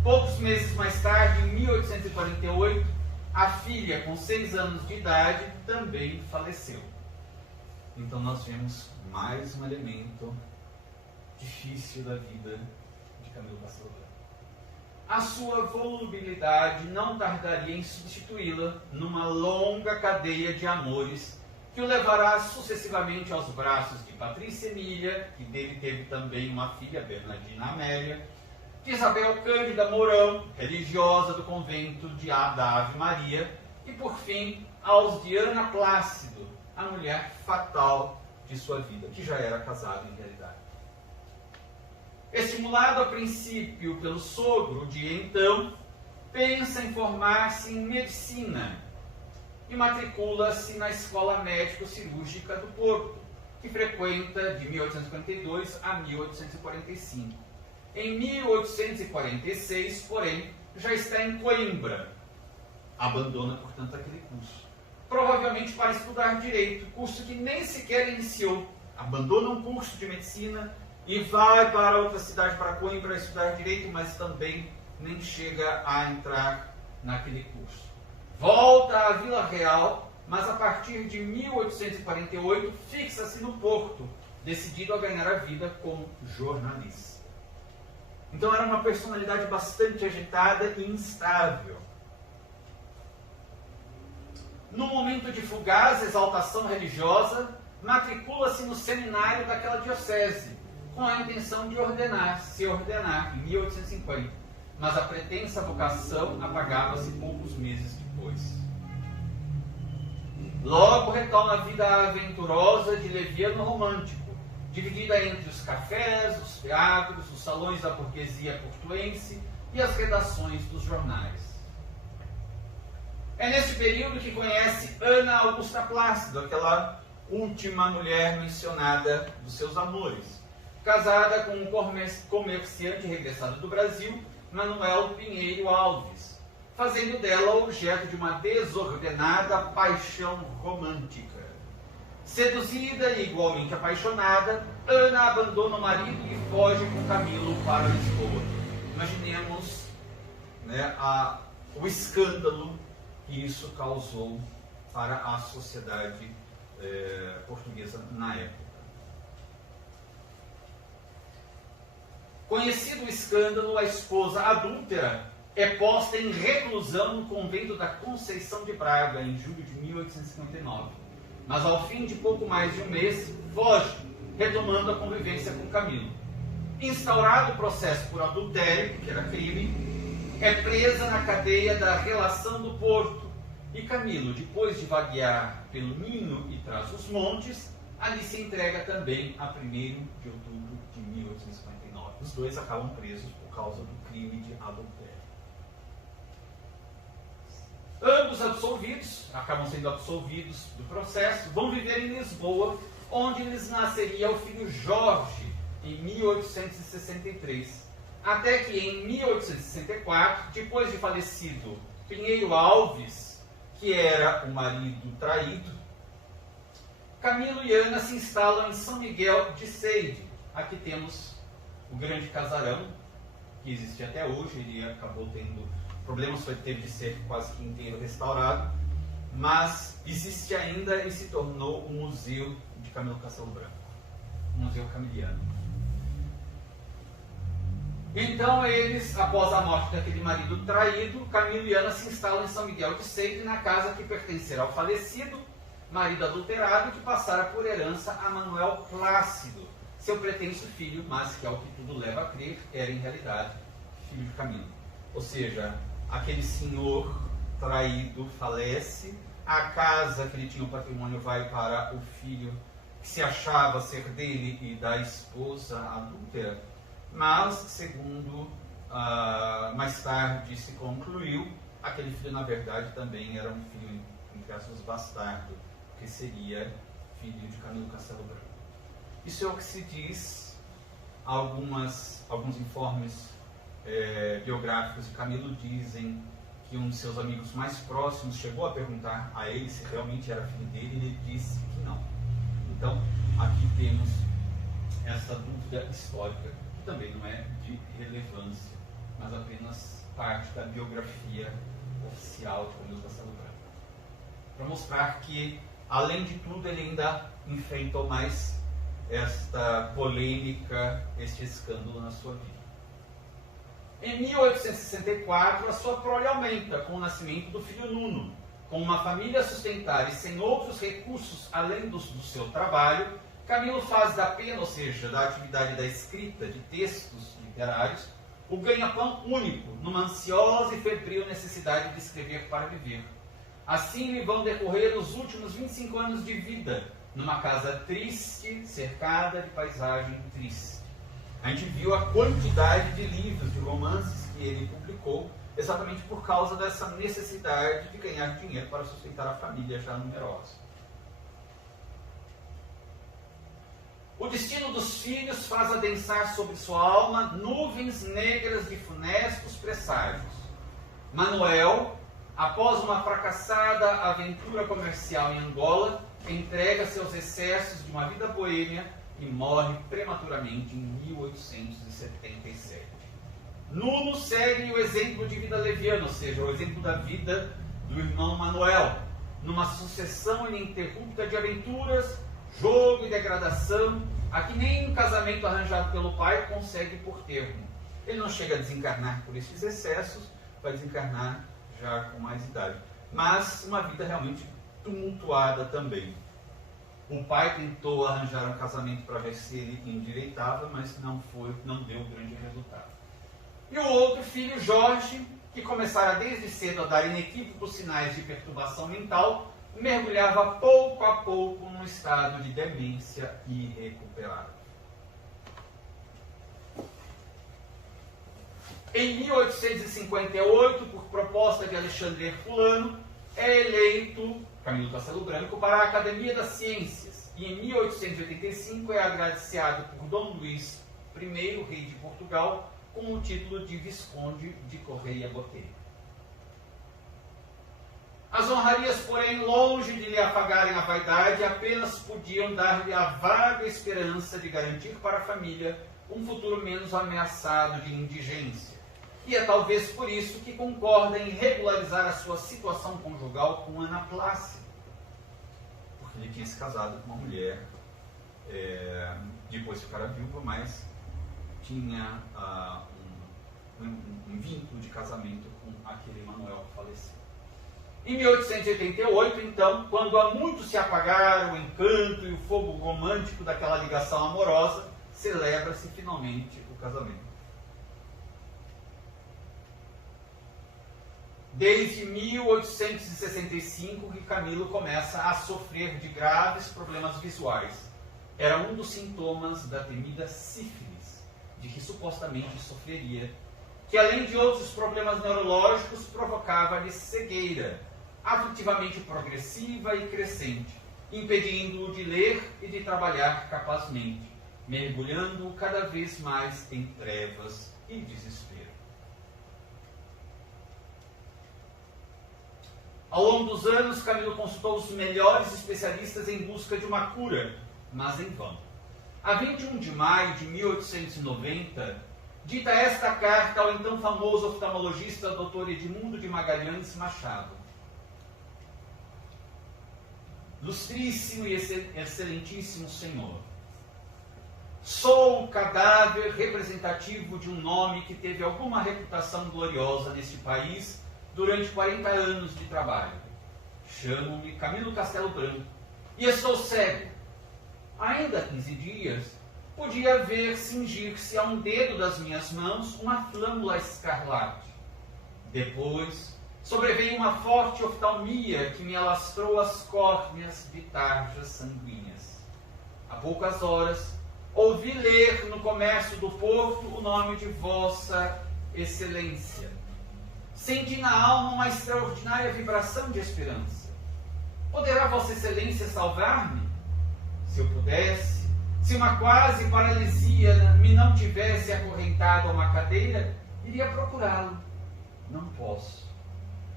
Poucos meses mais tarde, em 1848, a filha, com 6 anos de idade, também faleceu. Então nós vemos mais um elemento difícil da vida de Camilo Castelão. A sua volubilidade não tardaria em substituí-la numa longa cadeia de amores que o levará sucessivamente aos braços de Patrícia Emília, que dele teve também uma filha, Bernardina Amélia, de Isabel Cândida Mourão, religiosa do convento da Ave Maria, e por fim aos de Ana Plácido, a mulher fatal de sua vida, que já era casada em realidade. Estimulado a princípio pelo sogro de então, pensa em formar-se em medicina e matricula-se na Escola Médico-Cirúrgica do Porto, que frequenta de 1842 a 1845. Em 1846, porém, já está em Coimbra. Abandona, portanto, aquele curso. Provavelmente para estudar Direito, curso que nem sequer iniciou. Abandona um curso de medicina e vai para outra cidade, para Coimbra, estudar Direito, mas também nem chega a entrar naquele curso. Volta à Vila Real, mas a partir de 1848 fixa-se no Porto, decidido a ganhar a vida como jornalista. Então era uma personalidade bastante agitada e instável. No momento de fugaz exaltação religiosa, matricula-se no seminário daquela diocese, com a intenção de se ordenar em 1850, mas a pretensa vocação apagava-se poucos meses depois. Logo retorna à vida aventurosa de leviano romântico, dividida entre os cafés, os teatros, os salões da burguesia portuense e as redações dos jornais. É nesse período que conhece Ana Augusta Plácido, aquela última mulher mencionada dos seus amores, casada com um comerciante regressado do Brasil, Manuel Pinheiro Alves, fazendo dela objeto de uma desordenada paixão romântica. Seduzida e igualmente apaixonada, Ana abandona o marido e foge com Camilo para Lisboa. Imaginemos, né, o escândalo que isso causou para a sociedade portuguesa na época. Conhecido o escândalo, a esposa adúltera é posta em reclusão no convento da Conceição de Braga, em julho de 1859. Mas ao fim de pouco mais de um mês, foge, retomando a convivência com Camilo. Instaurado o processo por adultério, que era crime, é presa na cadeia da Relação do Porto. E Camilo, depois de vaguear pelo Minho e Trás-os-Montes, ali se entrega também a 1º de outubro de 1859. Os dois acabam presos por causa do crime de adultério. Ambos acabam sendo absolvidos do processo, vão viver em Lisboa, onde lhes nasceria o filho Jorge, em 1863. Até que em 1864, depois de falecido Pinheiro Alves, que era o marido traído, Camilo e Ana se instalam em São Miguel de Seide. Aqui temos o grande casarão, que existe até hoje. Ele acabou tendo problemas, teve de ser quase que inteiro restaurado, mas existe ainda e se tornou o Museu de Camilo Castelo Branco, o Museu Camiliano. Então eles, após a morte daquele marido traído, Camilo e Ana se instalam em São Miguel de Seide, na casa que pertencerá ao falecido marido adulterado, que passara por herança a Manuel Plácido, seu pretenso filho, mas que, ao que tudo leva a crer, era em realidade filho de Camilo. Ou seja, aquele senhor traído falece, a casa que ele tinha o patrimônio vai para o filho que se achava ser dele e da esposa adúltera, mas, segundo mais tarde se concluiu, aquele filho na verdade também era um filho, entre aspas, bastardo, que seria filho de Camilo Castelo Branco. Isso é o que se diz. Alguns informes biográficos de Camilo dizem que um de seus amigos mais próximos chegou a perguntar a ele se realmente era filho dele, e ele disse que não. Então, aqui temos essa dúvida histórica, que também não é de relevância, mas apenas parte da biografia oficial de Camilo Castelo Branco, para mostrar que, além de tudo, ele ainda enfrentou mais esta polêmica, este escândalo na sua vida. Em 1864, a sua prole aumenta com o nascimento do filho Nuno. Com uma família a sustentar e sem outros recursos além do seu trabalho, Camilo faz da pena, ou seja, da atividade da escrita de textos literários, o ganha-pão único, numa ansiosa e febril necessidade de escrever para viver. Assim lhe vão decorrer os últimos 25 anos de vida, numa casa triste, cercada de paisagem triste. A gente viu a quantidade de livros, de romances que ele publicou, exatamente por causa dessa necessidade de ganhar dinheiro para sustentar a família já numerosa. O destino dos filhos faz adensar sobre sua alma nuvens negras de funestos presságios. Manuel, após uma fracassada aventura comercial em Angola, entrega seus excessos de uma vida boêmia e morre prematuramente em 1877. Nuno segue o exemplo de vida leviana, ou seja, o exemplo da vida do irmão Manuel, numa sucessão ininterrupta de aventuras, jogo e degradação, a que nem um casamento arranjado pelo pai consegue por termo. Ele não chega a desencarnar por esses excessos, vai desencarnar já com mais idade. Mas uma vida realmente tumultuada também. O pai tentou arranjar um casamento para ver se ele endireitava, mas não deu grande resultado. E o outro filho, Jorge, que começara desde cedo a dar inequívocos sinais de perturbação mental, mergulhava pouco a pouco num estado de demência irrecuperável. Em 1858, por proposta de Alexandre Herculano, é eleito Camilo Castelo Branco para a Academia das Ciências e em 1885 é agraciado por Dom Luís I, rei de Portugal, com o título de Visconde de Correia Botelho. As honrarias, porém, longe de lhe afagarem a vaidade, apenas podiam dar-lhe a vaga esperança de garantir para a família um futuro menos ameaçado de indigência. E é talvez por isso que concorda em regularizar a sua situação conjugal com Ana Plácida, porque ele tinha se casado com uma mulher, depois ficara viúva, mas tinha um vínculo de casamento com aquele Manuel falecido. Em 1888, então, quando há muito se apagaram o encanto e o fogo romântico daquela ligação amorosa, celebra-se finalmente o casamento. Desde 1865 que Camilo começa a sofrer de graves problemas visuais. Era um dos sintomas da temida sífilis, de que supostamente sofreria, que além de outros problemas neurológicos provocava-lhe cegueira, aflitivamente progressiva e crescente, impedindo-o de ler e de trabalhar capazmente, mergulhando cada vez mais em trevas e desespero. Ao longo dos anos, Camilo consultou os melhores especialistas em busca de uma cura, mas em vão. A 21 de maio de 1890, dita esta carta ao então famoso oftalmologista Dr. Edmundo de Magalhães Machado. Ilustríssimo e excelentíssimo Senhor, sou o cadáver representativo de um nome que teve alguma reputação gloriosa neste país durante 40 anos de trabalho. Chamo-me Camilo Castelo Branco e estou cego. Ainda há 15 dias, podia ver cingir-se a um dedo das minhas mãos uma flâmula escarlate. Depois, sobreveio uma forte oftalmia que me alastrou as córneas de tarjas sanguíneas. Há poucas horas, ouvi ler no comércio do porto o nome de Vossa Excelência. Senti na alma uma extraordinária vibração de esperança. Poderá Vossa Excelência salvar-me? Se eu pudesse, se uma quase paralisia me não tivesse acorrentado a uma cadeira, iria procurá-lo. Não posso.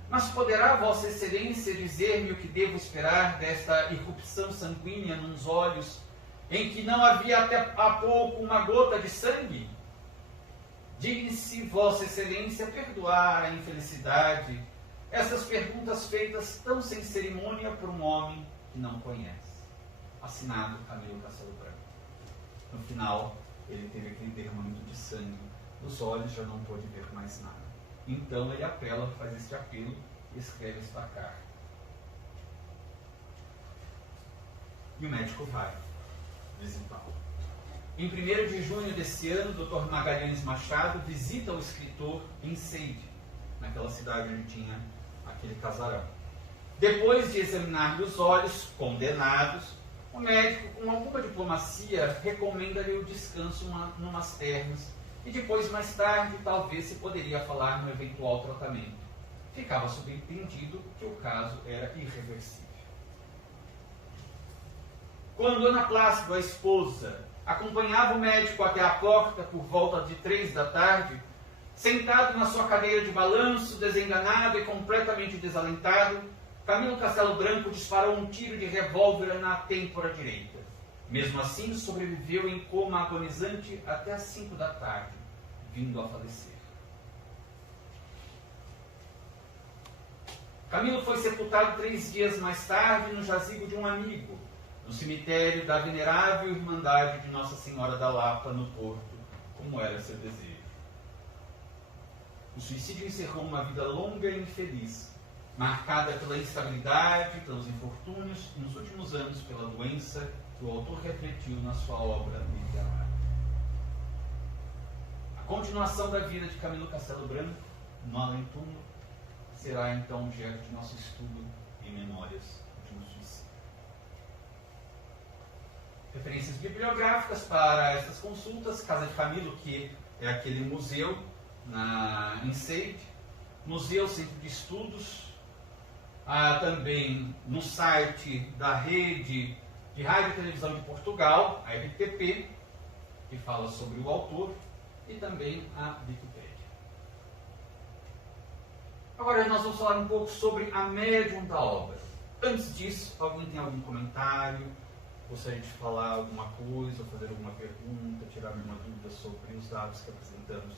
Mas poderá Vossa Excelência dizer-me o que devo esperar desta irrupção sanguínea nos olhos, em que não havia até há pouco uma gota de sangue? Digne-se Vossa Excelência perdoar a infelicidade, essas perguntas feitas tão sem cerimônia por um homem que não conhece. Assinado Camilo Castelo Branco. No final, ele teve aquele derramamento de sangue, os olhos já não pôde ver mais nada. Então ele apela, faz este apelo e escreve esta carta. E o médico vai visitá-lo. Em 1º de junho desse ano, o Dr. Magalhães Machado visita o escritor em Seide, naquela cidade onde tinha aquele casarão. Depois de examinar-lhe os olhos condenados, o médico, com alguma diplomacia, recomenda-lhe o descanso numas termas e depois, mais tarde, talvez se poderia falar no eventual tratamento. Ficava subentendido que o caso era irreversível. Quando Ana Plácido, a esposa, acompanhava o médico até a porta por volta de 3 da tarde, sentado na sua cadeira de balanço, desenganado e completamente desalentado, Camilo Castelo Branco disparou um tiro de revólver na têmpora direita. Mesmo assim, sobreviveu em coma agonizante até às 5 da tarde, vindo a falecer. Camilo foi sepultado 3 dias mais tarde no jazigo de um amigo, no cemitério da Venerável Irmandade de Nossa Senhora da Lapa, no Porto, como era seu desejo. O suicídio encerrou uma vida longa e infeliz, marcada pela instabilidade, pelos infortúnios e, nos últimos anos, pela doença que o autor refletiu na sua obra literária. A continuação da vida de Camilo Castelo Branco, no além-túmulo, será então objeto de nosso estudo em Memórias de um Suicídio. Referências bibliográficas para essas consultas: Casa de Camilo, que é aquele museu em Seide, Museu Centro de Estudos. Há também no site da Rede de Rádio e Televisão de Portugal, a RTP, que fala sobre o autor, e também a Wikipédia. Agora nós vamos falar um pouco sobre a médium da obra. Antes disso, alguém tem algum comentário? Gostaria de falar alguma coisa, ou fazer alguma pergunta, tirar alguma dúvida sobre os dados que apresentamos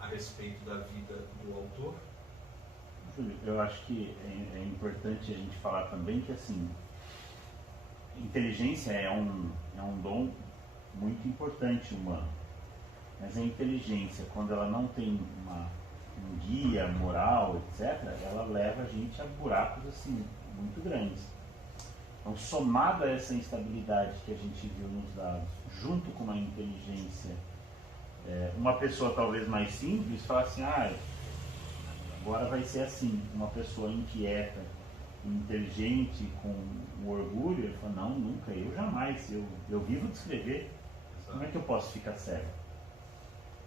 a respeito da vida do autor? Júlio, eu acho que é importante a gente falar também que, assim, inteligência é um dom muito importante humano, mas a inteligência, quando ela não tem um guia moral, etc., ela leva a gente a buracos, assim, muito grandes. Então, somado a essa instabilidade que a gente viu nos dados, junto com uma inteligência, uma pessoa talvez mais simples fala assim, agora vai ser assim. Uma pessoa inquieta, inteligente, com o orgulho, ele fala, não, nunca, eu jamais, eu vivo de escrever, como é que eu posso ficar cego?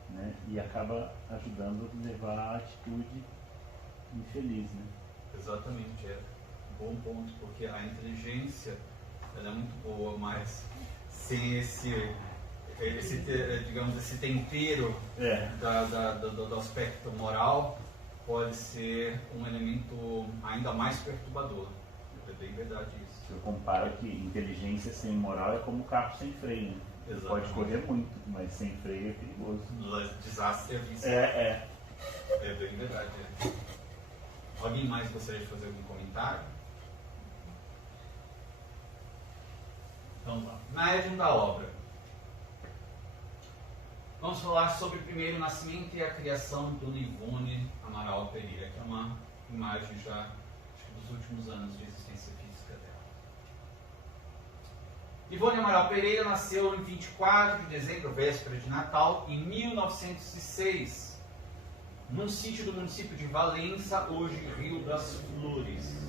Né? E acaba ajudando a levar a atitude infeliz, né? Exatamente, é um bom ponto, porque a inteligência ela é muito boa, mas sem esse tempero do aspecto moral pode ser um elemento ainda mais perturbador. É bem verdade isso. Eu comparo que inteligência sem moral é como carro sem freio, né? Pode correr muito, mas sem freio é perigoso. Desastre à vista. É bem verdade. Alguém mais gostaria de fazer algum comentário? Vamos lá. Médium da obra. Vamos falar sobre o primeiro nascimento e a criação do Ivone Amaral Pereira, que é uma imagem já dos últimos anos de existência física dela. Ivone Amaral Pereira nasceu em 24 de dezembro, véspera de Natal, em 1906, num sítio do município de Valença, hoje Rio das Flores.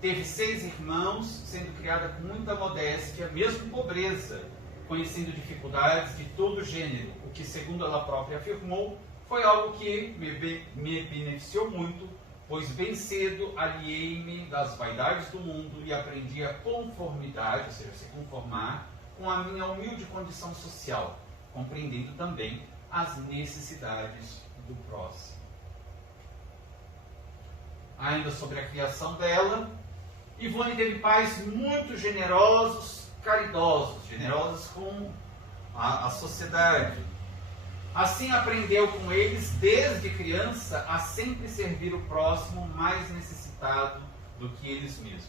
Teve 6 irmãos, sendo criada com muita modéstia, mesmo pobreza, conhecendo dificuldades de todo gênero, o que, segundo ela própria afirmou, foi algo que me beneficiou muito, pois bem cedo aliei-me das vaidades do mundo e aprendi a conformidade, ou seja, se conformar com a minha humilde condição social, compreendendo também as necessidades do próximo. Ainda sobre a criação dela, Ivone teve pais muito generosos, caridosos, generosos com a sociedade. Assim aprendeu com eles, desde criança, a sempre servir o próximo mais necessitado do que eles mesmos.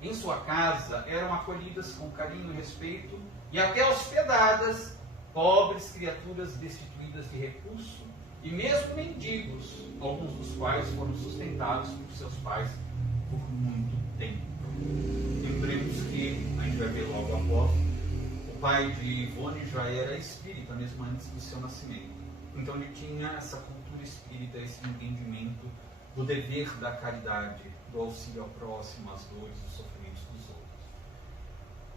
Em sua casa eram acolhidas com carinho e respeito e até hospedadas pobres criaturas destituídas de recurso e mesmo mendigos, alguns dos quais foram sustentados por seus pais por muito tempo. Lembremos que, a gente vai ver logo após, o pai de Ivone já era espírita, mesmo antes do seu nascimento. Então ele tinha essa cultura espírita, esse entendimento do dever da caridade, do auxílio ao próximo, às dores, os sofrimentos dos outros.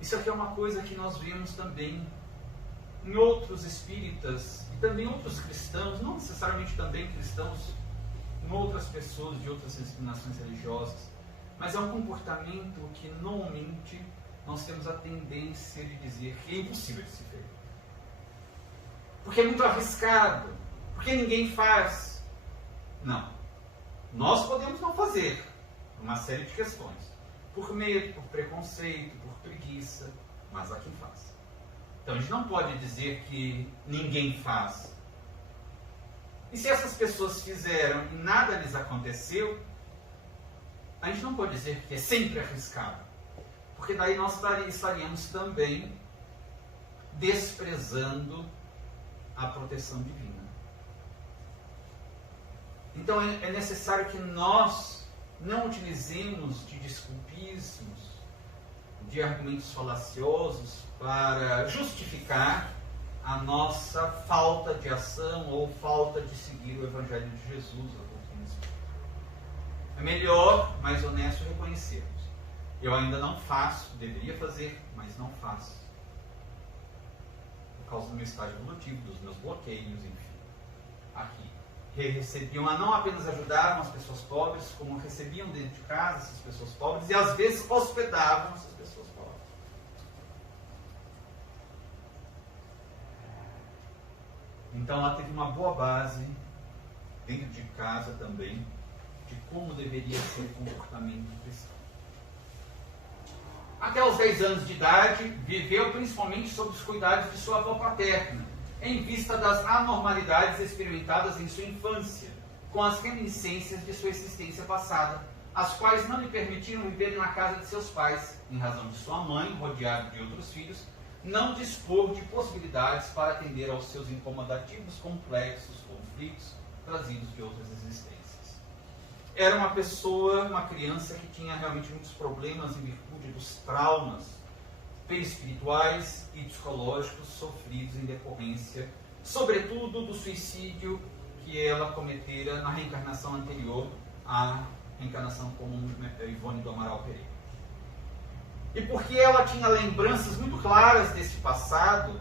Isso aqui é uma coisa que nós vemos também em outros espíritas e também outros cristãos, não necessariamente também cristãos, em outras pessoas de outras denominações religiosas, mas é um comportamento que normalmente nós temos a tendência de dizer que é impossível de se ver. Porque é muito arriscado, porque ninguém faz. Não. Nós podemos não fazer uma série de questões. Por medo, por preconceito, por preguiça, mas há quem faz. Então a gente não pode dizer que ninguém faz. E se essas pessoas fizeram e nada lhes aconteceu, a gente não pode dizer que é sempre arriscado. Porque daí nós estaríamos também desprezando a proteção divina. Então é necessário que nós não utilizemos de desculpismos, de argumentos falaciosos para justificar a nossa falta de ação ou falta de seguir o Evangelho de Jesus. É melhor, mais honesto, reconhecermos. Eu ainda não faço, deveria fazer, mas não faço. Por causa do meu estágio evolutivo, dos meus bloqueios, enfim. Aqui. Recebiam a não apenas ajudar as pessoas pobres, como recebiam dentro de casa essas pessoas pobres e às vezes hospedavam essas pessoas pobres. Então ela teve uma boa base, dentro de casa também, de como deveria ser o comportamento cristão. Até os 10 anos de idade, viveu principalmente sob os cuidados de sua avó paterna, em vista das anormalidades experimentadas em sua infância, com as reminiscências de sua existência passada, as quais não lhe permitiram viver na casa de seus pais, em razão de sua mãe, rodeada de outros filhos, não dispor de possibilidades para atender aos seus incomodativos, complexos conflitos trazidos de outras existências. Era uma pessoa, uma criança que tinha realmente muitos problemas em virtude dos traumas perispirituais e psicológicos sofridos em decorrência, sobretudo do suicídio que ela cometera na reencarnação anterior à reencarnação como Ivone do Amaral Pereira. E porque ela tinha lembranças muito claras desse passado,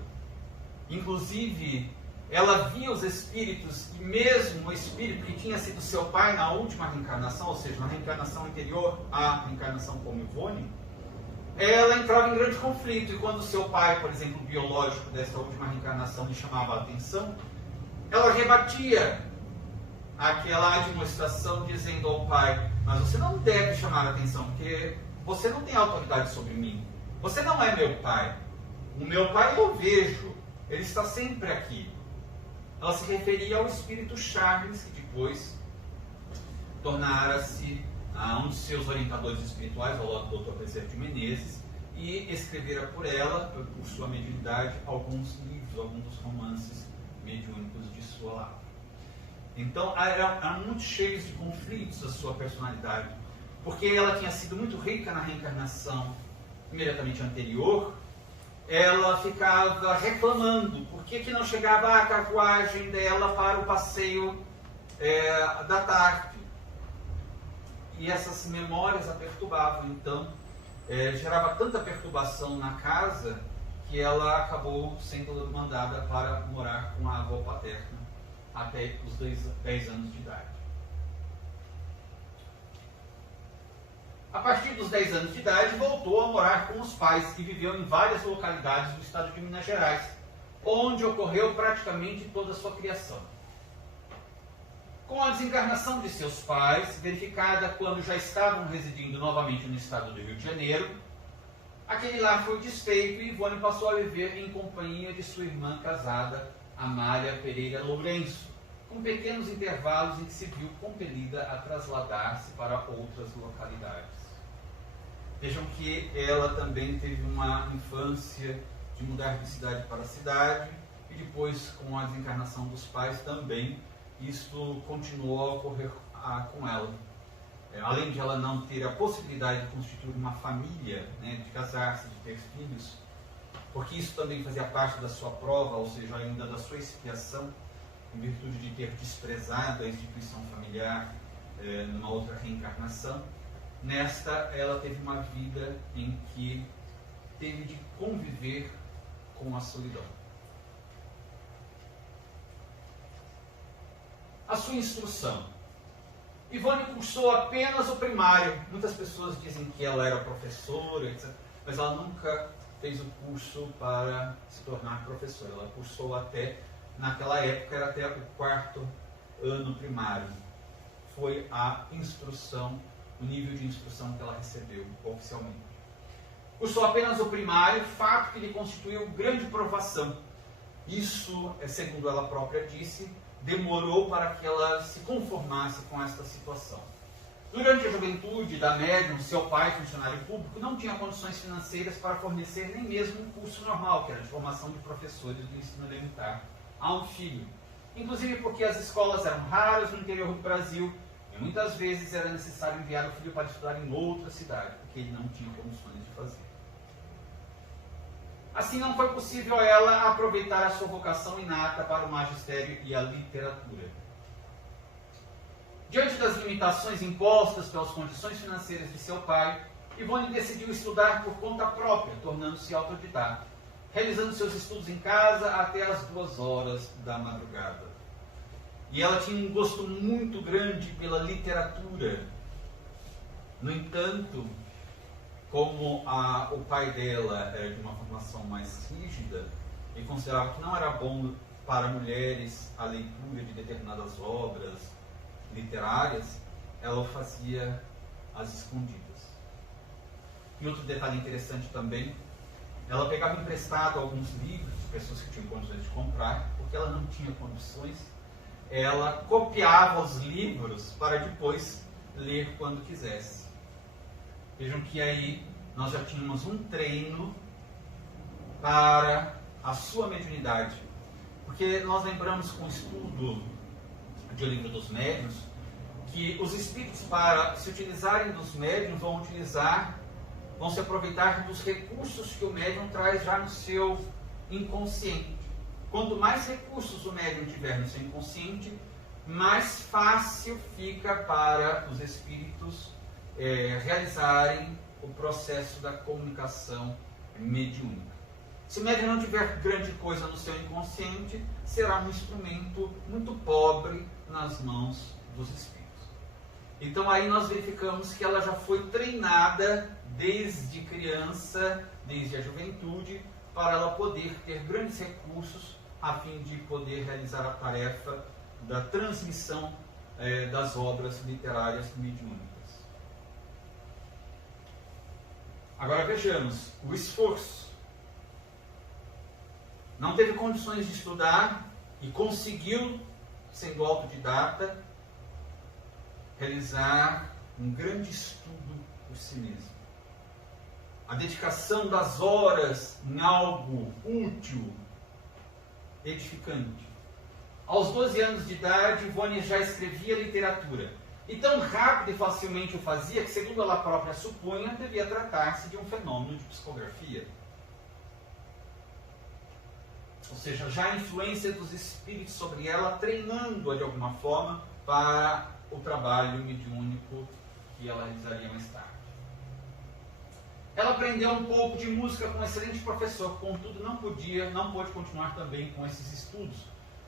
inclusive ela via os espíritos, e mesmo o espírito que tinha sido seu pai na última reencarnação, ou seja, na reencarnação anterior à reencarnação como Ivone, ela entrava em grande conflito. E quando seu pai, por exemplo, biológico desta última reencarnação, lhe chamava a atenção, ela rebatia aquela admoestação dizendo ao pai: mas você não deve chamar a atenção, porque você não tem autoridade sobre mim. Você não é meu pai. O meu pai eu vejo, ele está sempre aqui. Ela se referia ao espírito Charles, que depois tornara-se um de seus orientadores espirituais, ao lado do Dr. Bezerra de Menezes, e escrevera por ela, por sua mediunidade, alguns livros, alguns dos romances mediúnicos de sua lavra. Então, eram muito cheios de conflitos a sua personalidade, porque ela tinha sido muito rica na reencarnação imediatamente anterior. Ela ficava reclamando por que não chegava a carruagem dela para o passeio da tarde. E essas memórias a perturbavam. Então, gerava tanta perturbação na casa que ela acabou sendo mandada para morar com a avó paterna até os 10 anos de idade. A partir dos 10 anos de idade, voltou a morar com os pais e viveu em várias localidades do estado de Minas Gerais, onde ocorreu praticamente toda a sua criação. Com a desencarnação de seus pais, verificada quando já estavam residindo novamente no estado do Rio de Janeiro, aquele lar foi desfeito e Ivone passou a viver em companhia de sua irmã casada, Amália Pereira Lourenço, com pequenos intervalos em que se viu compelida a trasladar-se para outras localidades. Vejam que ela também teve uma infância de mudar de cidade para cidade e depois, com a desencarnação dos pais também, isto continuou a ocorrer com ela. Além de ela não ter a possibilidade de constituir uma família, de casar-se, de ter filhos, porque isso também fazia parte da sua prova, ou seja, ainda da sua expiação, em virtude de ter desprezado a instituição familiar numa outra reencarnação. Nesta, ela teve uma vida em que teve de conviver com a solidão. A sua instrução. Ivone cursou apenas o primário. Muitas pessoas dizem que ela era professora, etc., mas ela nunca fez o curso para se tornar professora. Ela cursou naquela época, era até o 4º ano primário. Foi a instrução, o nível de instrução que ela recebeu oficialmente. Cursou apenas o primário, fato que lhe constituiu grande provação. Isso, segundo ela própria disse, demorou para que ela se conformasse com esta situação. Durante a juventude da médium, seu pai, funcionário público, não tinha condições financeiras para fornecer nem mesmo um curso normal, que era de formação de professores do ensino elementar, a um filho. Inclusive porque as escolas eram raras no interior do Brasil e muitas vezes era necessário enviar o filho para estudar em outra cidade, porque ele não tinha condições de fazer. Assim, não foi possível a ela aproveitar a sua vocação inata para o magistério e a literatura. Diante das limitações impostas pelas condições financeiras de seu pai, Ivone decidiu estudar por conta própria, tornando-se autodidata, realizando seus estudos em casa até as 2 horas da madrugada. E ela tinha um gosto muito grande pela literatura. No entanto, como o pai dela era de uma formação mais rígida e considerava que não era bom para mulheres a leitura de determinadas obras literárias, ela o fazia às escondidas. E outro detalhe interessante também, ela pegava emprestado alguns livros de pessoas que tinham condições de comprar, porque ela não tinha condições, ela copiava os livros para depois ler quando quisesse. Vejam que aí nós já tínhamos um treino para a sua mediunidade. Porque nós lembramos com o estudo de O Livro dos Médiuns que os espíritos, para se utilizarem dos médiuns, vão se aproveitar dos recursos que o médium traz já no seu inconsciente. Quanto mais recursos o médium tiver no seu inconsciente, mais fácil fica para os espíritos realizarem o processo da comunicação mediúnica. Se o médium não tiver grande coisa no seu inconsciente, será um instrumento muito pobre nas mãos dos espíritos. Então aí nós verificamos que ela já foi treinada desde criança, desde a juventude, para ela poder ter grandes recursos a fim de poder realizar a tarefa da transmissão das obras literárias mediúnicas. Agora vejamos o esforço. Não teve condições de estudar e conseguiu, sendo autodidata, realizar um grande estudo por si mesmo. A dedicação das horas em algo útil, edificante. Aos 12 anos de idade, Ivone já escrevia literatura. E tão rápido e facilmente o fazia que, segundo ela própria supunha, devia tratar-se de um fenômeno de psicografia. Ou seja, já a influência dos espíritos sobre ela, treinando-a de alguma forma para o trabalho mediúnico que ela realizaria mais tarde. Ela aprendeu um pouco de música com um excelente professor, contudo não pôde continuar também com esses estudos,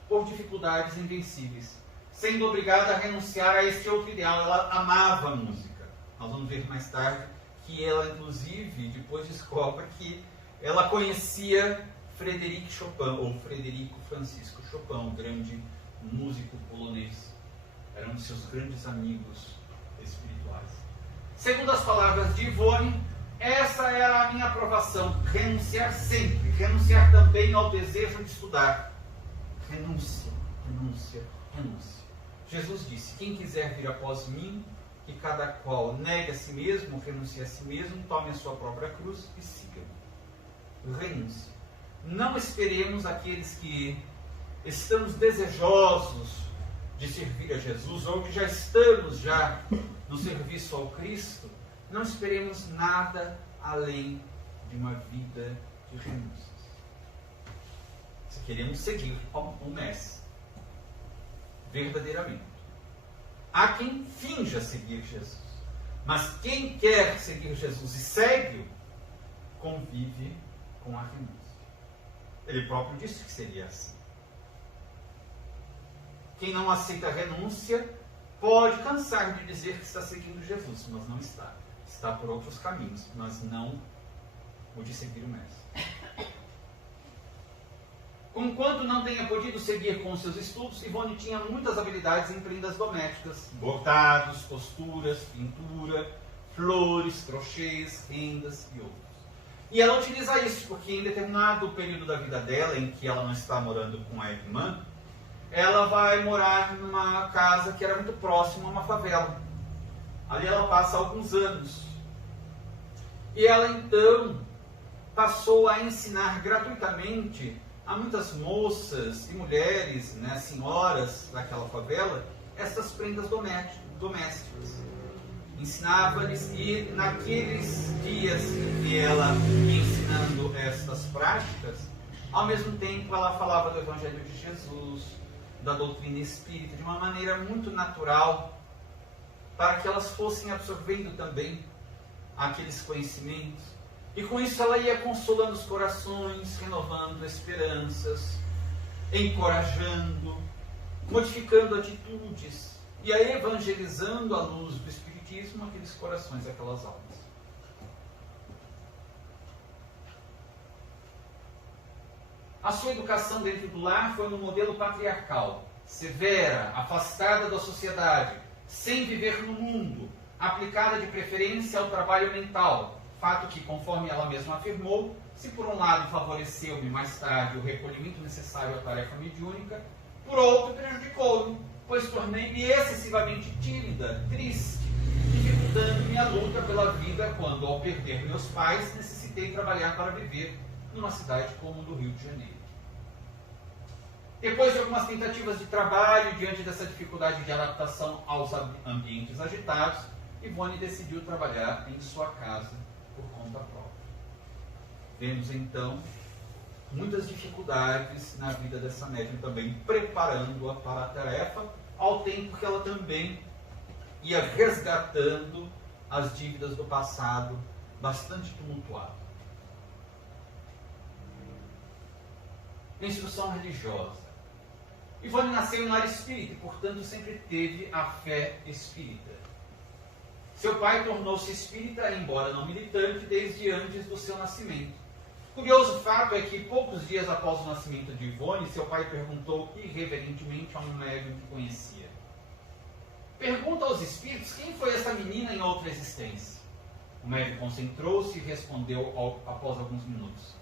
por dificuldades invencíveis, sendo obrigada a renunciar a este outro ideal. Ela amava a música. Nós vamos ver mais tarde que ela, inclusive, depois descobre que ela conhecia Frederic Chopin, ou Frederico Francisco Chopin, um grande músico polonês. Era um de seus grandes amigos espirituais. Segundo as palavras de Ivone, essa era a minha aprovação: renunciar sempre, renunciar também ao desejo de estudar. Renúncia, renúncia, renúncia. Jesus disse: quem quiser vir após mim, que cada qual negue a si mesmo, renuncie a si mesmo, tome a sua própria cruz e siga-me. Renúncia. Não esperemos aqueles que estamos desejosos de servir a Jesus, ou que já estamos no serviço ao Cristo, não esperemos nada além de uma vida de renúncias. Se queremos seguir o Mestre, verdadeiramente. Há quem finja seguir Jesus, mas quem quer seguir Jesus e segue-o, convive com a renúncia. Ele próprio disse que seria assim. Quem não aceita a renúncia pode cansar de dizer que está seguindo Jesus, mas não está. Está por outros caminhos, mas não o de seguir o Mestre. Conquanto não tenha podido seguir com os seus estudos, Ivone tinha muitas habilidades em prendas domésticas, bordados, costuras, pintura, flores, crochês, rendas e outros. E ela utiliza isso porque em determinado período da vida dela, em que ela não está morando com a irmã, ela vai morar numa casa que era muito próxima a uma favela. Ali ela passa alguns anos. E ela então passou a ensinar gratuitamente a muitas moças e mulheres, né, senhoras daquela favela, essas prendas domésticas. Ensinava-lhes, e naqueles dias que ela ia ensinando estas práticas, ao mesmo tempo ela falava do Evangelho de Jesus, da doutrina espírita, de uma maneira muito natural, para que elas fossem absorvendo também aqueles conhecimentos. E com isso ela ia consolando os corações, renovando esperanças, encorajando, modificando atitudes, e aí evangelizando à luz do Espiritismo aqueles corações, aquelas almas. A sua educação dentro do lar foi no modelo patriarcal, severa, afastada da sociedade, sem viver no mundo, aplicada de preferência ao trabalho mental, fato que, conforme ela mesma afirmou, se por um lado favoreceu-me mais tarde o recolhimento necessário à tarefa mediúnica, por outro prejudicou-me, pois tornei-me excessivamente tímida, triste, dificultando-me a luta pela vida quando, ao perder meus pais, necessitei trabalhar para viver numa cidade como a do Rio de Janeiro. Depois de algumas tentativas de trabalho, diante dessa dificuldade de adaptação aos ambientes agitados, Ivone decidiu trabalhar em sua casa por conta própria. Vemos então muitas dificuldades na vida dessa médium também, preparando-a para a tarefa, ao tempo que ela também ia resgatando as dívidas do passado, bastante tumultuado. Instrução religiosa. Ivone nasceu em lar espírita e, portanto, sempre teve a fé espírita. Seu pai tornou-se espírita, embora não militante, desde antes do seu nascimento. Curioso fato é que, poucos dias após o nascimento de Ivone, seu pai perguntou irreverentemente a um médium que conhecia: pergunta aos espíritos quem foi essa menina em outra existência. O médium concentrou-se e respondeu após alguns minutos: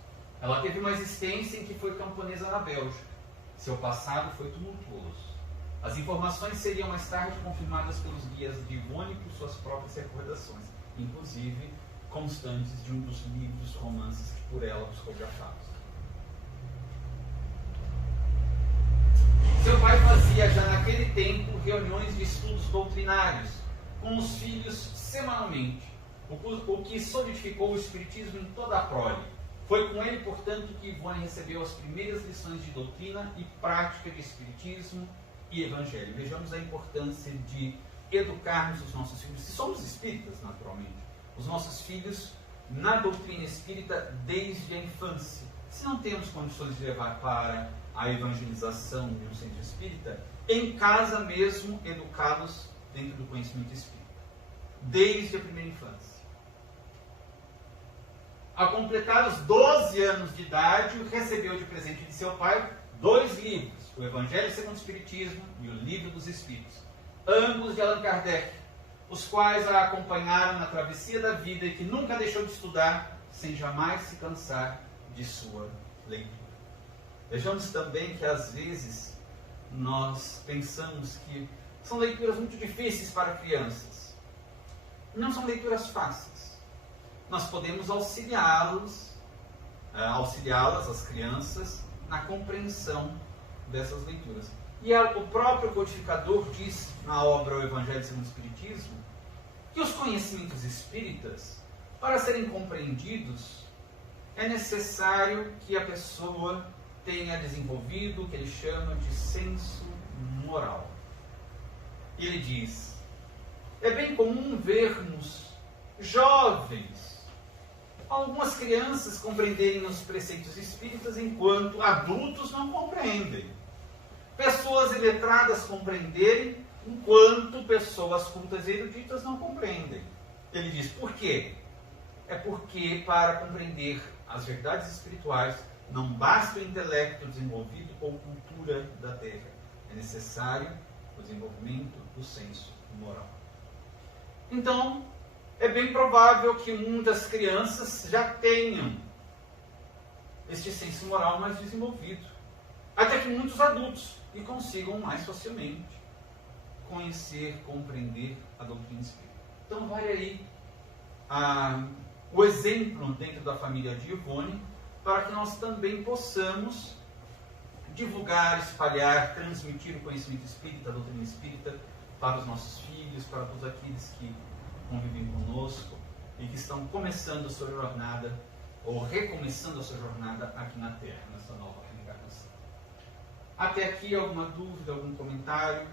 ela teve uma existência em que foi camponesa na Bélgica. Seu passado foi tumultuoso. As informações seriam mais tarde confirmadas pelos guias de Ivone por suas próprias recordações, inclusive constantes de um dos livros romances que por ela psicografados. Seu pai fazia já naquele tempo reuniões de estudos doutrinários com os filhos semanalmente, o que solidificou o espiritismo em toda a prole. Foi com ele, portanto, que Ivone recebeu as primeiras lições de doutrina e prática de espiritismo e evangelho. Vejamos a importância de educarmos os nossos filhos, se somos espíritas, naturalmente, os nossos filhos na doutrina espírita desde a infância. Se não temos condições de levar para a evangelização de um centro espírita, em casa mesmo, educá-los dentro do conhecimento espírita, desde a primeira infância. Ao completar os 12 anos de idade, recebeu de presente de seu pai 2 livros, o Evangelho segundo o Espiritismo e o Livro dos Espíritos, ambos de Allan Kardec, os quais a acompanharam na travessia da vida e que nunca deixou de estudar, sem jamais se cansar de sua leitura. Vejamos também que às vezes nós pensamos que são leituras muito difíceis para crianças. Não são leituras fáceis. Nós podemos auxiliá-las, as crianças, na compreensão dessas leituras. E o próprio codificador diz na obra O Evangelho segundo o Espiritismo que os conhecimentos espíritas, para serem compreendidos, é necessário que a pessoa tenha desenvolvido o que ele chama de senso moral. E ele diz: é bem comum vermos jovens, algumas crianças compreenderem os preceitos espíritas enquanto adultos não compreendem. Pessoas iletradas compreenderem enquanto pessoas cultas e eruditas não compreendem. Ele diz: por quê? É porque para compreender as verdades espirituais não basta o intelecto desenvolvido ou cultura da terra. É necessário o desenvolvimento do senso moral. Então, é bem provável que muitas crianças já tenham este senso moral mais desenvolvido. Até que muitos adultos e consigam mais facilmente conhecer, compreender a doutrina espírita. Então vai aí o exemplo dentro da família de Ivone, para que nós também possamos divulgar, espalhar, transmitir o conhecimento espírita, a doutrina espírita, para os nossos filhos, para todos aqueles que convivem conosco e que estão começando a sua jornada, ou recomeçando a sua jornada aqui na Terra, nessa nova reencarnação. Até aqui, alguma dúvida, algum comentário?